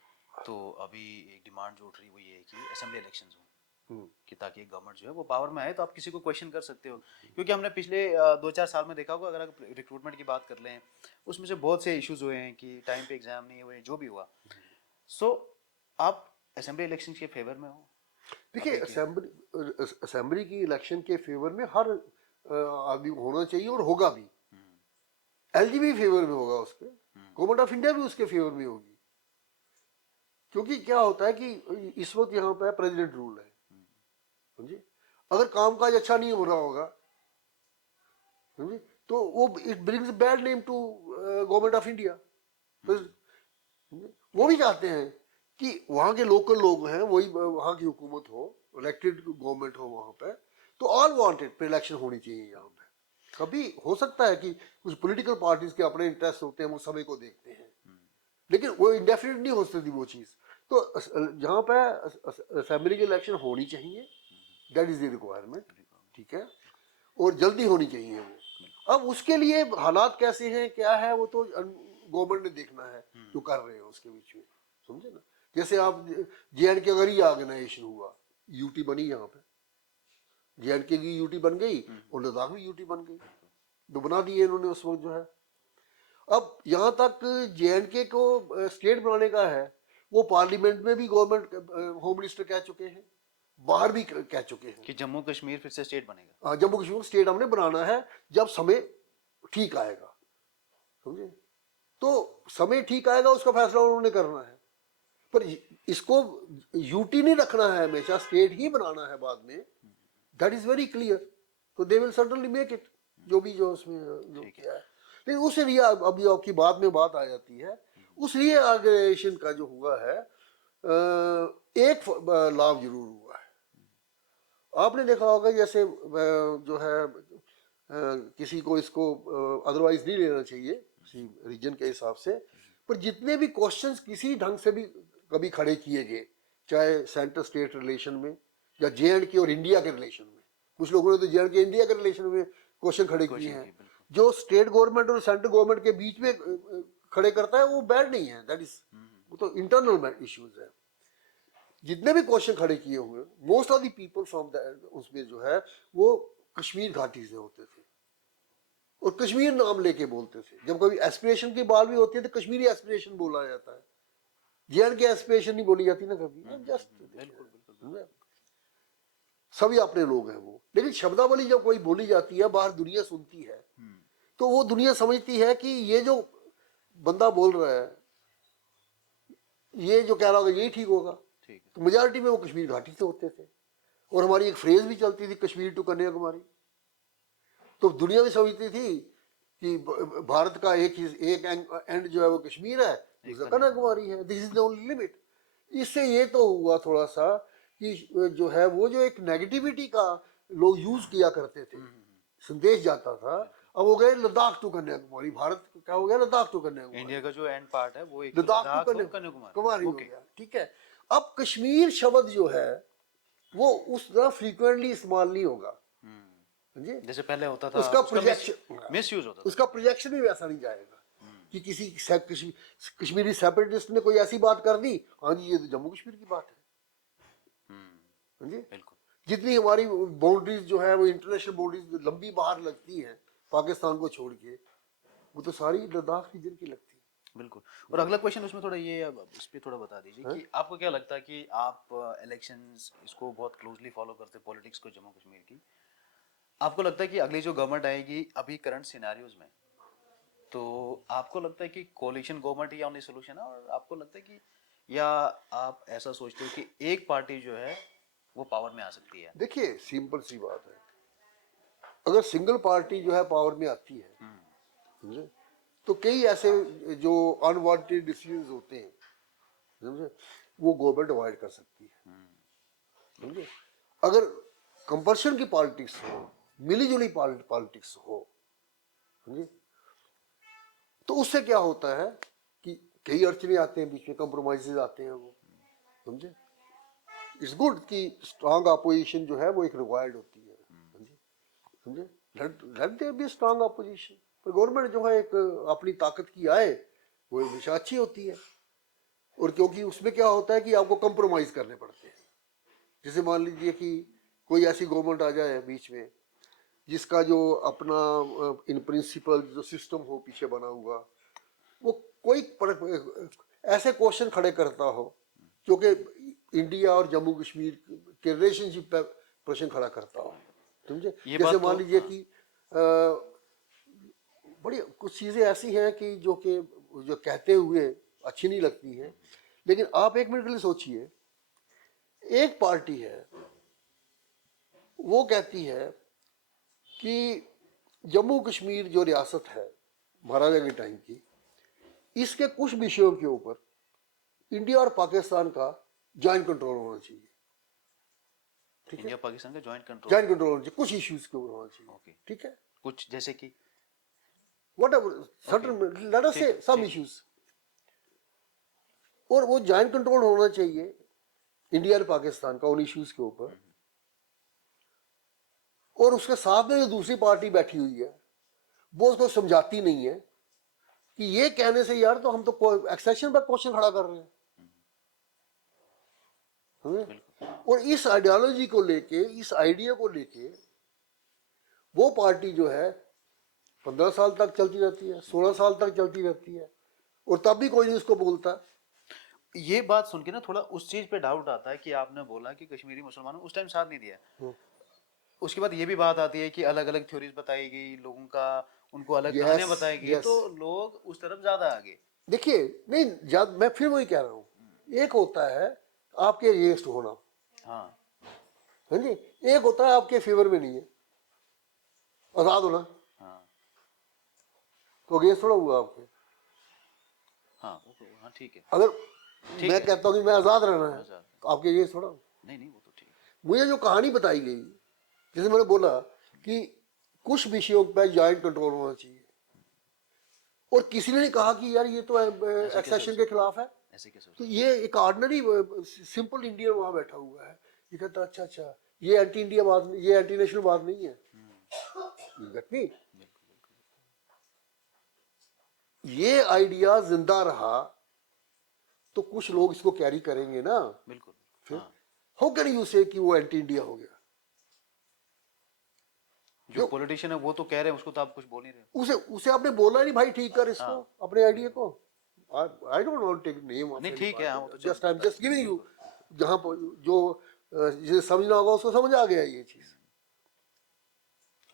तो अभी एक डिमांड जो उठ रही वो ये है कि असेंबली इलेक्शंस हो, कि ताकि गवर्नमेंट जो है वो पावर में आए, तो आप किसी को क्वेश्चन कर सकते हो। क्योंकि हमने पिछले 2-4 साल में देखा होगा, अगर आप रिक्रूटमेंट की बात कर लें, उसमें से बहुत से इश्यूज हुए हैं कि टाइम पे एग्जाम नहीं हुए, जो भी हुआ। सो आप असेंबली इलेक्शन के फेवर में हो? देखिए, असेंबली की इलेक्शन के फेवर में हर आदमी होना चाहिए और होगा भी। एलजी भी फेवर में होगा उसके, गवर्नमेंट ऑफ इंडिया भी उसके फेवर में होगी। क्योंकि क्या होता है कि इस वक्त यहाँ पे प्रेसिडेंट रूल है, समझे। अगर कामकाज अच्छा नहीं हो रहा होगा, समझे, तो वो it brings bad name to government of India. वो भी चाहते हैं कि वहाँ के लोकल लोग हैं, वही वहाँ की हुकूमत हो, इलेक्टेड गवर्नमेंट हो वहाँ पे, तो ऑल वांटेड पे इलेक्शन होनी चाहिए यहाँ पे। कभी हो सकता है कि कुछ पॉलिटिकल पार्टीज के अपने इंटरेस्ट होते हैं, वो समय को देखते हैं, लेकिन वो इंडेफिनिट नहीं हो सकती वो चीज़। तो जहाँ पे असेंबली की इलेक्शन होनी चाहिए, दैट इज द रिक्वायरमेंट, ठीक है, और जल्दी होनी चाहिए वो। अब उसके लिए हालात कैसे हैं, क्या है, वो तो गवर्नमेंट ने देखना है जो कर रहे हैं उसके बीच में, समझे ना। जैसे आप जेएंडके अगर ही ऑर्गेनाइजेशन हुआ, यूटी बनी यहाँ पे, जेएंडके की यूटी बन गई और लद्दाख भी यूटी बन गई, तो बना दिए इन्होंने उस वक्त जो है। अब यहाँ तक जेएंडके को स्टेट बनाने का है, वो पार्लियामेंट में भी गवर्नमेंट होम मिनिस्टर कह चुके हैं, बाहर भी कह चुके हैं कि जम्मू कश्मीर फिर से स्टेट बनेगा। जम्मू कश्मीर को स्टेट हमने बनाना है जब समय ठीक आएगा, समझे। तो समय ठीक आएगा, उसका फैसला उन्होंने करना है। पर इसको यूटी नहीं रखना है, हमेशा स्टेट ही बनाना है बाद में, दैट इज वेरी क्लियर। तो they will certainly make it, जो भी जो उसमें जो किया है। लेकिन उस लिए अभी आपकी बात में बात आ जाती है, उस लिए ऑर्गेनाइजेशन का जो हुआ है, एक लाभ जरूर हुआ है। आपने देखा होगा जैसे जो है किसी को इसको अदरवाइज नहीं लेना चाहिए किसी रीजन के हिसाब से, पर जितने भी क्वेश्चंस किसी ढंग से भी कभी खड़े किए गए, चाहे सेंटर स्टेट रिलेशन में या जेएंडके और इंडिया के रिलेशन में, कुछ लोगों ने तो जेएंडके इंडिया के रिलेशन में क्वेश्चन खड़े किए हैं, जो स्टेट गवर्नमेंट और सेंट्रल गवर्नमेंट के बीच में खड़े करता है, वो बैड नहीं है, दैट इज, वो तो इंटरनल इश्यूज है। जितने भी क्वेश्चन खड़े किए हुए, most of the people from उसमें जो है वो कश्मीर घाटी से होते थे और कश्मीर नाम लेके बोलते थे। जब कभी एस्पिरेशन की बात भी होती है तो कश्मीरी एस्पिरेशन बोला जाता है, जेएंडके एस्पिरेशन नहीं बोली जाती ना कभी, जस्ट सभी अपने लोग हैं वो। लेकिन शब्दावली जब कोई बोली जाती है, बाहर दुनिया सुनती है, तो वो दुनिया समझती है कि ये जो बंदा बोल रहा है, ये जो कह रहा होगा यही ठीक होगा। ठीक है। तो मेजॉरिटी में वो कश्मीर घाटी से होते थे, और हमारी एक फ्रेज भी चलती थी, कश्मीर टू कन्याकुमारी। तो दुनिया भी समझती थी कि भारत का एक एंड जो है वो कश्मीर है, दूसरा कन्याकुमारी है, this is the only limit. इससे ये तो हुआ थोड़ा सा कि जो है वो जो एक नेगेटिविटी का लोग यूज किया करते थे, संदेश जाता था, अब हो गए लद्दाख टू कन्याकुमारी। भारत क्या हो गया? लद्दाख टू कन्याकुमारी। इंडिया का जो एंड पार्ट है वो एक लद्दाख लद्दाख टू और कन्याकुमारी। कन्याकुमारी हो ओके। गया, ठीक है। अब कश्मीर शब्द जो है वो उस तरह फ्रीक्वेंटली इस्तेमाल नहीं होगा, समझे? जैसे पहले होता था, उसका उसका प्रोजेक्शन, मिस यूज होता था। उसका प्रोजेक्शन भी वैसा नहीं जाएगा कि किसी कश्मीरी सेपरेटिस्ट ने कोई ऐसी बात कर दी, हाँ जी ये तो जम्मू कश्मीर की बात है, समझे? बिल्कुल। जितनी हमारी बाउंड्रीज जो है वो इंटरनेशनल बाउंड्रीज लंबी बाहर लगती है पाकिस्तान को छोड़ के, वो तो सारी लद्दाख रीजन की लगती है। बिल्कुल। और अगला क्वेश्चन उसमें थोड़ा ये, अब इस पे थोड़ा बता दीजिए कि आपको क्या लगता है कि आप इलेक्शंस इसको बहुत क्लोजली फॉलो करते हैं, पॉलिटिक्स को जम्मू कश्मीर की, आपको लगता है कि अगली जो गवर्नमेंट आएगी अभी करंट सिनेरियोज में, तो आपको लगता है कि कोalition गवर्नमेंट ही ओनली सोल्यूशन है, और आपको लगता है कि, या आप ऐसा सोचते हो कि एक पार्टी जो है वो पावर में आ सकती है? देखिए सिंपल सी बात है, अगर सिंगल पार्टी जो है पावर में आती है, समझे, तो कई ऐसे जो अनवांटेड डिसीजंस होते हैं, समझे, वो गवर्नमेंट अवॉइड कर सकती है, समझे। अगर कंपल्शन की पॉलिटिक्स हो, मिलीजुली पॉलिटिक्स हो, समझे, तो उससे क्या होता है कि कई अड़चने आते हैं बीच में, कंप्रोमाइजेज आते हैं वो, समझे। इट्स गुड कि स्ट्रांग अपोजिशन जो है वो एक रिक्वायर्ड होती है, समझे, समझे, let there be strong opposition. पर गवर्नमेंट जो है एक अपनी ताकत की आए, वो हमेशा अच्छी होती है, और क्योंकि उसमें क्या होता है कि आपको कंप्रोमाइज करने पड़ते हैं। जैसे मान लीजिए कि कोई ऐसी गवर्नमेंट आ जाए बीच में जिसका जो अपना इन प्रिंसिपल जो सिस्टम हो पीछे बना हुआ, वो कोई ऐसे क्वेश्चन खड़े करता हो क्योंकि इंडिया और जम्मू कश्मीर के रिलेशनशिप पर प्रश्न खड़ा करता हो, समझे। जैसे मान लीजिए कि बड़ी कुछ चीज़ें ऐसी हैं कि जो कहते हुए अच्छी नहीं लगती हैं, लेकिन आप एक मिनट के लिए सोचिए, एक पार्टी है वो कहती है कि जम्मू कश्मीर जो रियासत है महाराजा के टाइम की, इसके कुछ विषयों के ऊपर इंडिया और पाकिस्तान का जॉइंट कंट्रोल होना चाहिए, ठीक है। इंडिया पाकिस्तान का जॉइंट कंट्रोल होना चाहिए, कुछ इश्यूज के ऊपर होना चाहिए, ठीक है। कुछ जैसे कि whatever certain let us say some issues, और वो जॉइंट कंट्रोल होना चाहिए इंडिया और पाकिस्तान का उन इश्यूज के ऊपर। और उसके साथ में जो दूसरी पार्टी बैठी हुई है वो उसको समझाती नहीं है कि ये कहने से यार तो हम तो एक्सेशन पर क्वेश्चन खड़ा कर रहे हैं, और इस आइडियोलॉजी को लेके, इस आइडिया को लेके वो पार्टी जो है 15 साल तक चलती रहती है, 16 साल तक चलती रहती है, और तब भी कोई नहीं उसको बोलता। ये बात सुन के ना थोड़ा उस चीज पे डाउट आता है कि आपने बोला कि कश्मीरी मुसलमानों उस टाइम साथ नहीं दिया, उसके बाद ये भी बात आती है कि अलग अलग थ्योरीज बताई गई लोगों का, उनको अलग कहानियां बताई गई, तो लोग उस तरफ ज्यादा आगे। देखिए नहीं, मैं फिर वही कह रहा हूँ, एक होता है आपके अगेंस्ट होना, हाँ है जी, एक होता है आपके फेवर में नहीं है, आजाद होना, हाँ तो अगेंस्ट थोड़ा हुआ आपके। हाँ हाँ ठीक है। अगर मैं कहता हूँ कि मैं आजाद रहना है, तो आपके अगेंस्ट थोड़ा। नहीं वो तो ठीक है। मुझे जो कहानी बताई गई, जैसे मैंने बोला कि कुछ विषयों पर जॉइंट कंट्रोल होना चाहिए, और किसी ने नहीं कहा कि यार ये तो एक्सेशन के खिलाफ है, ऐसे कैसे तो ये एक ऑर्डिनरी सिंपल इंडियन वहां बैठा हुआ है, ये कहता अच्छा अच्छा ये एंटी इंडिया बात, ये एंटी नेशनल बात नहीं है, नहीं। ये आइडिया जिंदा रहा तो कुछ लोग इसको कैरी करेंगे ना, बिल्कुल। फिर हाउ कैन यू से कि वो एंटी इंडिया हो गया? जो पॉलिटिशियन है वो तो कह रहे हैं, उसको तो आप कुछ बोल नहीं रहे। उसे आपने बोला नहीं भाई ठीक कर इसको, अपने आइडिया को। I don't want to take name of, नहीं ठीक है, हाँ वो तो just I am just giving you, जहां पर जो जिसे समझना होगा उसको समझ आ गया ये चीज,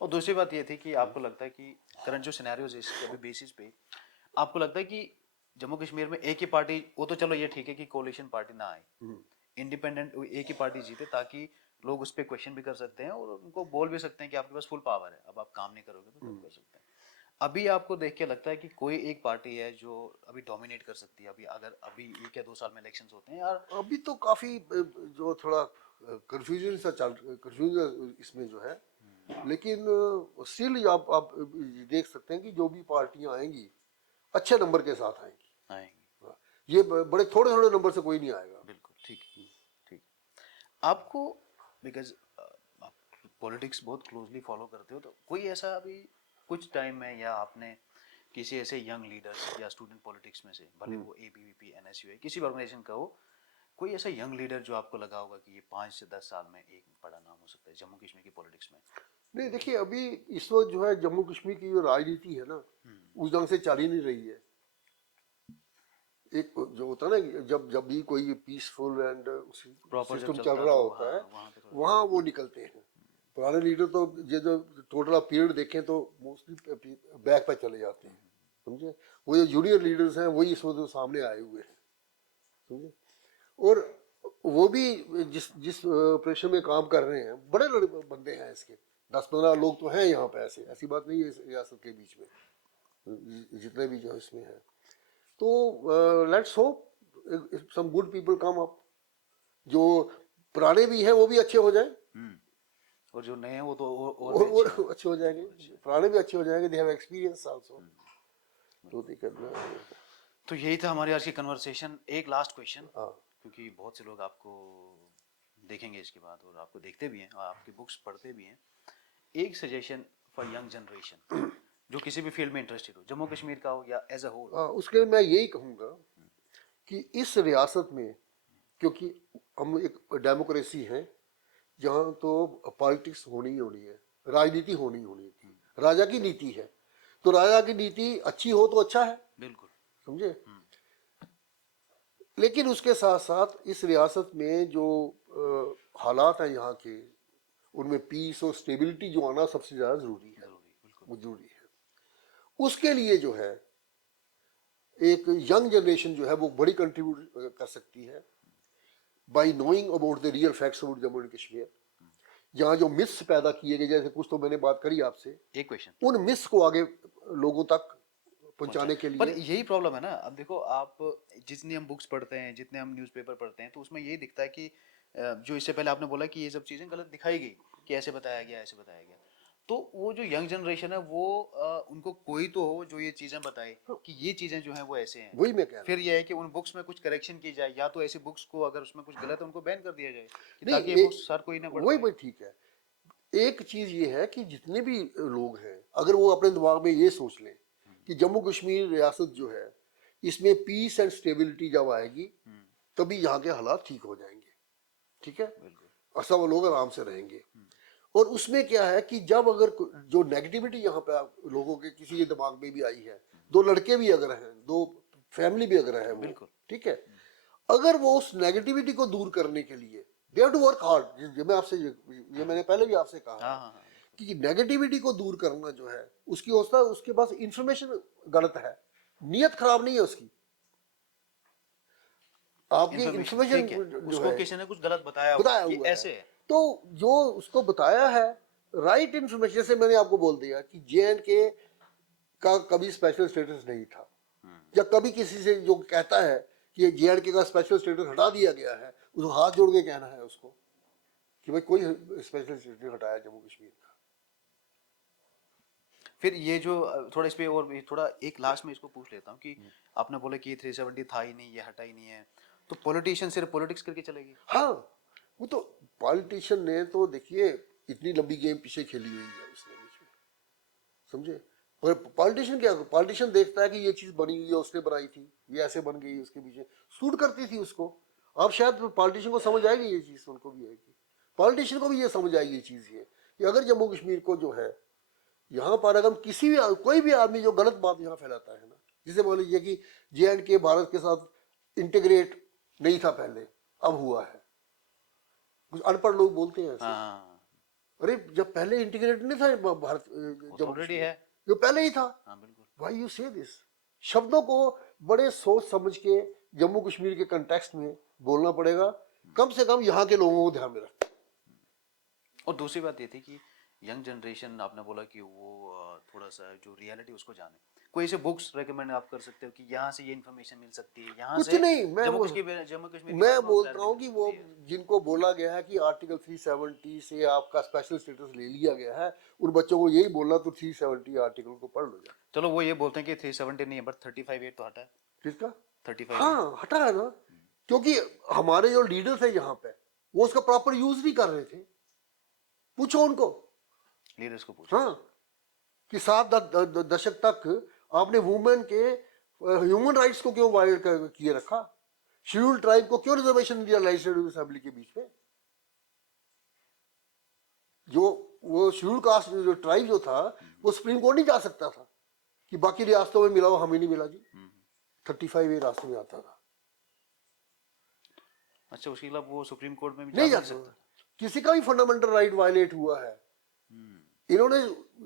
और दूसरी बात ये थी कि आपको लगता है कि करंट जो सिनेरियोज है इसके अभी बेसिस पे आपको लगता है कि जम्मू कश्मीर में एक ही पार्टी, वो तो चलो ये ठीक है कि कोalition पार्टी ना आए, इंडिपेंडेंट एक ही पार्टी जीते, ताकि लोग उस पर क्वेश्चन भी कर सकते हैं और उनको बोल भी सकते हैं कि आपके पास फुल पावर है, अब आप काम नहीं करोगे तो तब कर सकते हैं। अभी आपको देख के लगता है कि कोई एक पार्टी है जो अभी डोमिनेट कर सकती है, अभी अगर अभी 1 या 2 साल में इलेक्शंस होते हैं यार? अभी तो काफी जो थोड़ा कंफ्यूजन इसमें जो है, लेकिन स्टिल आप देख सकते हैं कि जो भी पार्टियां आएंगी अच्छे नंबर के साथ आएंगी। आएंगे। हाँ, ये बड़े थोड़े थोड़े नंबर से कोई नहीं आएगा। बिल्कुल ठीक है, ठीक। आपको बिकॉज आप पॉलिटिक्स बहुत क्लोजली फॉलो करते हो, तो कोई ऐसा अभी कुछ टाइम में या आपने किसी ऐसे यंग लीडर्स या स्टूडेंट पॉलिटिक्स में से, भले वो एबीवीपी एनएसयू है, किसी भी ऑर्गेनाइजेशन का हो, कोई ऐसा यंग लीडर जो आपको लगा होगा कि ये 5 से 10 साल में एक बड़ा नाम हो सकता है जम्मू कश्मीर की पॉलिटिक्स में? नहीं, देखिए अभी इस वक्त जो है जम्मू कश्मीर की जो राजनीति है ना, उस ढंग से चल ही नहीं रही है। एक जो होता है ना कि जब भी कोई पीसफुल एंड प्रॉपर जब सिस्टम चल चलता रहा तो होता हाँ, है, वहाँ पे थोड़ा वहाँ वो निकलते हैं। पुराने लीडर तो ये जो टोटल पीरियड देखें तो मोस्टली बैक पे चले जाते हैं, समझे। वो जो जूनियर लीडर्स हैं वही इस वक्त सामने आए हुए हैं, समझे। और वो भी जिस जिस ऑपरेशन में काम कर रहे हैं, बड़े बंदे हैं इसके, 10-15 लोग तो हैं यहाँ पे, ऐसे ऐसी बात नहीं है इस रियासत के बीच में जितने भी जो इसमें हैं। तो let's hope some good people come up, जो पुराने भी हैं वो भी अच्छे हो जाएं, और जो नए हैं वो तो और भी अच्छे और अच्छे हो जाएंगे, पुराने भी अच्छे हो जाएंगे, दे हैव एक्सपीरियंस आल्सो, तो दिक्कत ना है। तो यही था हमारी आज की कन्वर्सेशन। एक लास्ट क्वेश्चन, हाँ, क्योंकि बहुत से लोग आपको देखेंगे इसके बाद और आपको देखते भी हैं और आपकी बुक्स पढ़ते भी हैं, एक सजेशन फॉर यंग जनरेशन जो किसी भी फील्ड में इंटरेस्टेड हो, जम्मू कश्मीर का हो या एज अ होल? उसके लिए मैं यही कहूँगा कि इस रियासत में, क्योंकि हम एक डेमोक्रेसी है जहाँ तो पॉलिटिक्स होनी ही होनी है, राजनीति होनी ही होनी थी, राजा की नीति है, तो राजा की नीति अच्छी हो तो अच्छा है, बिल्कुल, समझे। लेकिन उसके साथ साथ इस रियासत में जो हालात हैं यहाँ के, उनमें पीस और स्टेबिलिटी जो आना सबसे ज़्यादा ज़रूरी है, जरूरी, बिल्कुल। वो ज़रूरी है। उसके लिए जो है एक यंग जनरेशन जो है वो बड़ी कंट्रीब्यूट कर सकती है by knowing about the real facts about Jammu and Kashmir. यहाँ जो मिथ्स पैदा किए गए, जैसे कुछ तो मैंने बात करी आपसे, एक क्वेश्चन, उन मिथ्स को आगे लोगों तक पहुंचाने के पर लिए। यही प्रॉब्लम है ना। अब देखो आप, जितनी हम बुक्स पढ़ते हैं, जितने हम न्यूज़पेपर पढ़ते हैं, तो उसमें यही दिखता है कि जो इससे पहले आपने बोला कि ये सब चीज़ें गलत दिखाई गई, कि ऐसे बताया गया, ऐसे बताया गया, तो वो जो यंग जनरेशन है वो उनको कोई तो हो जो ये चीज़ें बताए कि ये चीज़ें जो हैं वो ऐसे हैं। वही मैं कह रहा फिर यह है कि उन बुक्स में कुछ करेक्शन की जाए, या तो ऐसी बुक्स को अगर उसमें कुछ गलत है उनको बैन कर दिया जाए, कि हूँ। ताकि ये नहीं, बुक्स हर कोई ना पढ़ वही पाए। वही ठीक है। एक चीज ये है कि जितने भी लोग हैं, अगर वो अपने दिमाग में ये सोच लें कि जम्मू कश्मीर रियासत जो है, इसमें पीस एंड स्टेबिलिटी जब आएगी तभी यहाँ के हालात ठीक हो जाएंगे, ठीक है, बिल्कुल, और सब लोग आराम से रहेंगे। और उसमें क्या है कि जब अगर जो नेगेटिविटी यहाँ पे लोगों के किसी के दिमाग में भी आई है, दो लड़के भी अगर हैं, दो फैमिली भी अगर है वो, बिल्कुल, ठीक है, अगर वो उस नेगेटिविटी को दूर करने के लिए they have to work hard. मैं आपसे ये मैंने पहले भी आपसे कहा हाँ है हाँ हाँ, कि नेगेटिविटी को दूर करना जो है, उसकी होता है उसके पास इंफॉर्मेशन गलत है, नियत खराब नहीं है उसकी, आपकी इन्फॉर्मेशन इंफॉर्मेशन ठीक है, जो उसको है किसी ने कुछ गलत बताया होगा बताया कि हुआ है। ऐसे है। तो जो उसको बताया है राइट इंफॉर्मेशन, जैसे मैंने आपको बोल दिया कि JNK का कभी स्पेशल स्टेटस नहीं था, या कभी किसी से जो कहता है कि JNK का स्पेशल स्टेटस हटा दिया गया है, उसको हाथ जोड़ के कहना है उसको कि भाई कोई स्पेशल स्टेटस हटाया जम्मू कश्मीर का। फिर ये जो थोड़ा इस पे और भी थोड़ा एक लास्ट में इसको पूछ लेता हूँ कि आपने बोला कि 370 था ही नहीं, ये हटा ही नहीं है, तो पॉलिटिशियन सिर्फ पॉलिटिक्स करके चलेगी? हाँ, वो तो पॉलिटिशियन ने तो देखिए इतनी लंबी गेम पीछे खेली हुई है उसने बीच में, समझे। पर पॉलिटिशियन क्या, पॉलिटिशियन देखता है कि ये चीज बनी हुई है, उसने बनाई थी, ये ऐसे बन गई, उसके पीछे सूट करती थी उसको। अब शायद पॉलिटिशियन को समझ आएगी ये चीज, उनको भी आएगी, पॉलिटिशियन को भी ये समझ आएगी ये चीज, ये कि अगर जम्मू कश्मीर को जो है, यहाँ पर अगर किसी भी कोई भी आदमी जो गलत बात यहाँ फैलाता है ना, जिसे मान लीजिए कि JNK भारत के साथ इंटीग्रेट नहीं था पहले, अब हुआ है, कुछ अनपढ़ लोग बोलते हैं ऐसे, हाँ, अरे जब पहले इंटीग्रेटेड नहीं था भारत वो तो ऑलरेडी है। जो पहले ही था। हाँ बिल्कुल। व्हाई यू से दिस? शब्दों को बड़े सोच समझ के जम्मू कश्मीर के कंटेक्स्ट में बोलना पड़ेगा, कम से कम यहाँ के लोगों को ध्यान में रख। और दूसरी बात ये थी कि यंग जनरेशन, आपने बोला कि वो थोड़ा सा जो रियलिटी उसको जाने, कोई ऐसे बुक्स रेकमेंड आप कर सकते हो कि यहाँ से ये इन्फॉर्मेशन मिल सकती है, यहाँ कुछ से नहीं, जम्मू कश्मीर मैं बोलता हूँ कि वो जिनको बोला गया है कि आर्टिकल 370 से आपका स्पेशल स्टेटस ले लिया गया है, उन बच्चों को यही बोलना तो 370 आर्टिकल को पढ़ लो जा। चलो वो ये बोलते हैं कि 370 नहीं है बट 35A तो हटा है। किसका? 35A। हाँ हटा है ना, क्योंकि हमारे जो लीडर थे यहाँ पे वो उसका प्रॉपर यूज नहीं कर रहे थे। पूछो उनको, लीडर्स को पूछो। हाँ, कि 7 दशक तक आपने वुमेन के ह्यूमन राइट्स को क्यों वायलेट किए रखा? शेड्यूल ट्राइब को क्यों रिजर्वेशन दिया लेजिस्लेटिव असेंबली के बीच में? जो वो शेड्यूल कास्ट जो ट्राइब जो था वो सुप्रीम कोर्ट नहीं जा सकता था कि बाकी रियासतों में मिला हो, हमें नहीं मिला जी। 35A रास्ते में आता था। अच्छा, उसके खिलाफ वो सुप्रीम कोर्ट में भी नहीं जा जा सकता। किसी का भी फंडामेंटल राइट वायलेट हुआ है। इन्होंने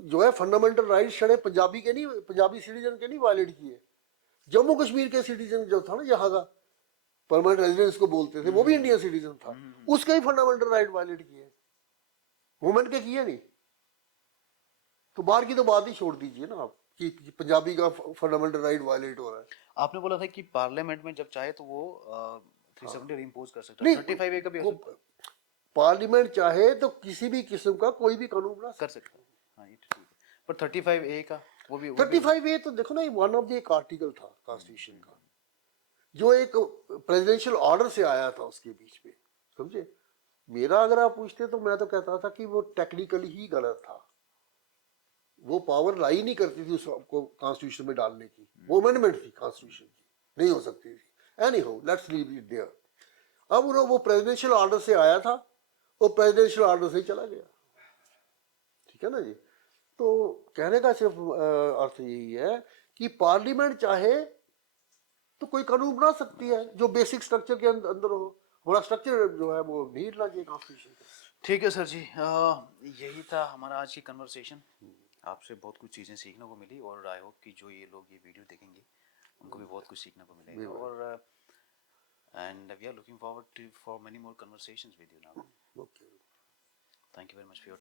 जो है फंडामेंटल राइट शड़े पंजाबी के नहीं, पंजाबी सिटीजन के नहीं वायलेट किए, जम्मू कश्मीर के सिटीजन जो था ना यहाँ का परमानेंट रेजिडेंस को बोलते थे, वो भी इंडियन सिटीजन था, उसके ही फंडामेंटल राइट वायलेट किए, वुमेन के किए नहीं। तो बाहर की तो बात ही छोड़ दीजिए ना आप कि पंजाबी का फंडामेंटल राइट वायलेट हो रहा है। आपने बोला था कि पार्लियामेंट में जब चाहे तो वो 370 इम्पोज कर सकता है, नहीं 35A का भी हो सकता है। पार्लियामेंट चाहे तो किसी भी किस्म का कोई भी कानून बना कर सकता है। हाँ ये ठीक है, पर 35A का वो भी 35A तो देखो ना, वन ऑफ द एक आर्टिकल था कॉन्स्टिट्यूशन का जो एक प्रेसिडेंशियल ऑर्डर से आया था उसके बीच में, समझे? मेरा अगर आप पूछते तो मैं तो कहता था कि वो टेक्निकली ही गलत था, वो पावर लाई नहीं करती थी उसको कॉन्स्टिट्यूशन में डालने की, वो अमेंडमेंट थी कॉन्स्टिट्यूशन की, नहीं हो सकती थी। Anyhow let's leave it there. अब उन्होंने वो प्रेसिडेंशियल ऑर्डर से आया था, वो प्रेसिडेंशियल ऑर्डर से ही चला गया, ठीक है ना जी। तो कहने का सिर्फ अर्थ यही है कि पार्लियामेंट चाहे तो कोई कानून बना सकती है जो बेसिक स्ट्रक्चर के अंदर हो। हमारा स्ट्रक्चर जो है वो नहीं हिलना चाहिए कॉन्स्टिट्यूशन का। ठीक है सर जी, यही था हमारा आज की कन्वर्सेशन। आपसे बहुत कुछ चीज़ें सीखने को मिली और आई होप कि जो ये लोग ये वीडियो देखेंगे उनको भी बहुत कुछ सीखने को मिलेगा। और and we are looking forward to for many more conversations with you now. Okay, thank you very much for your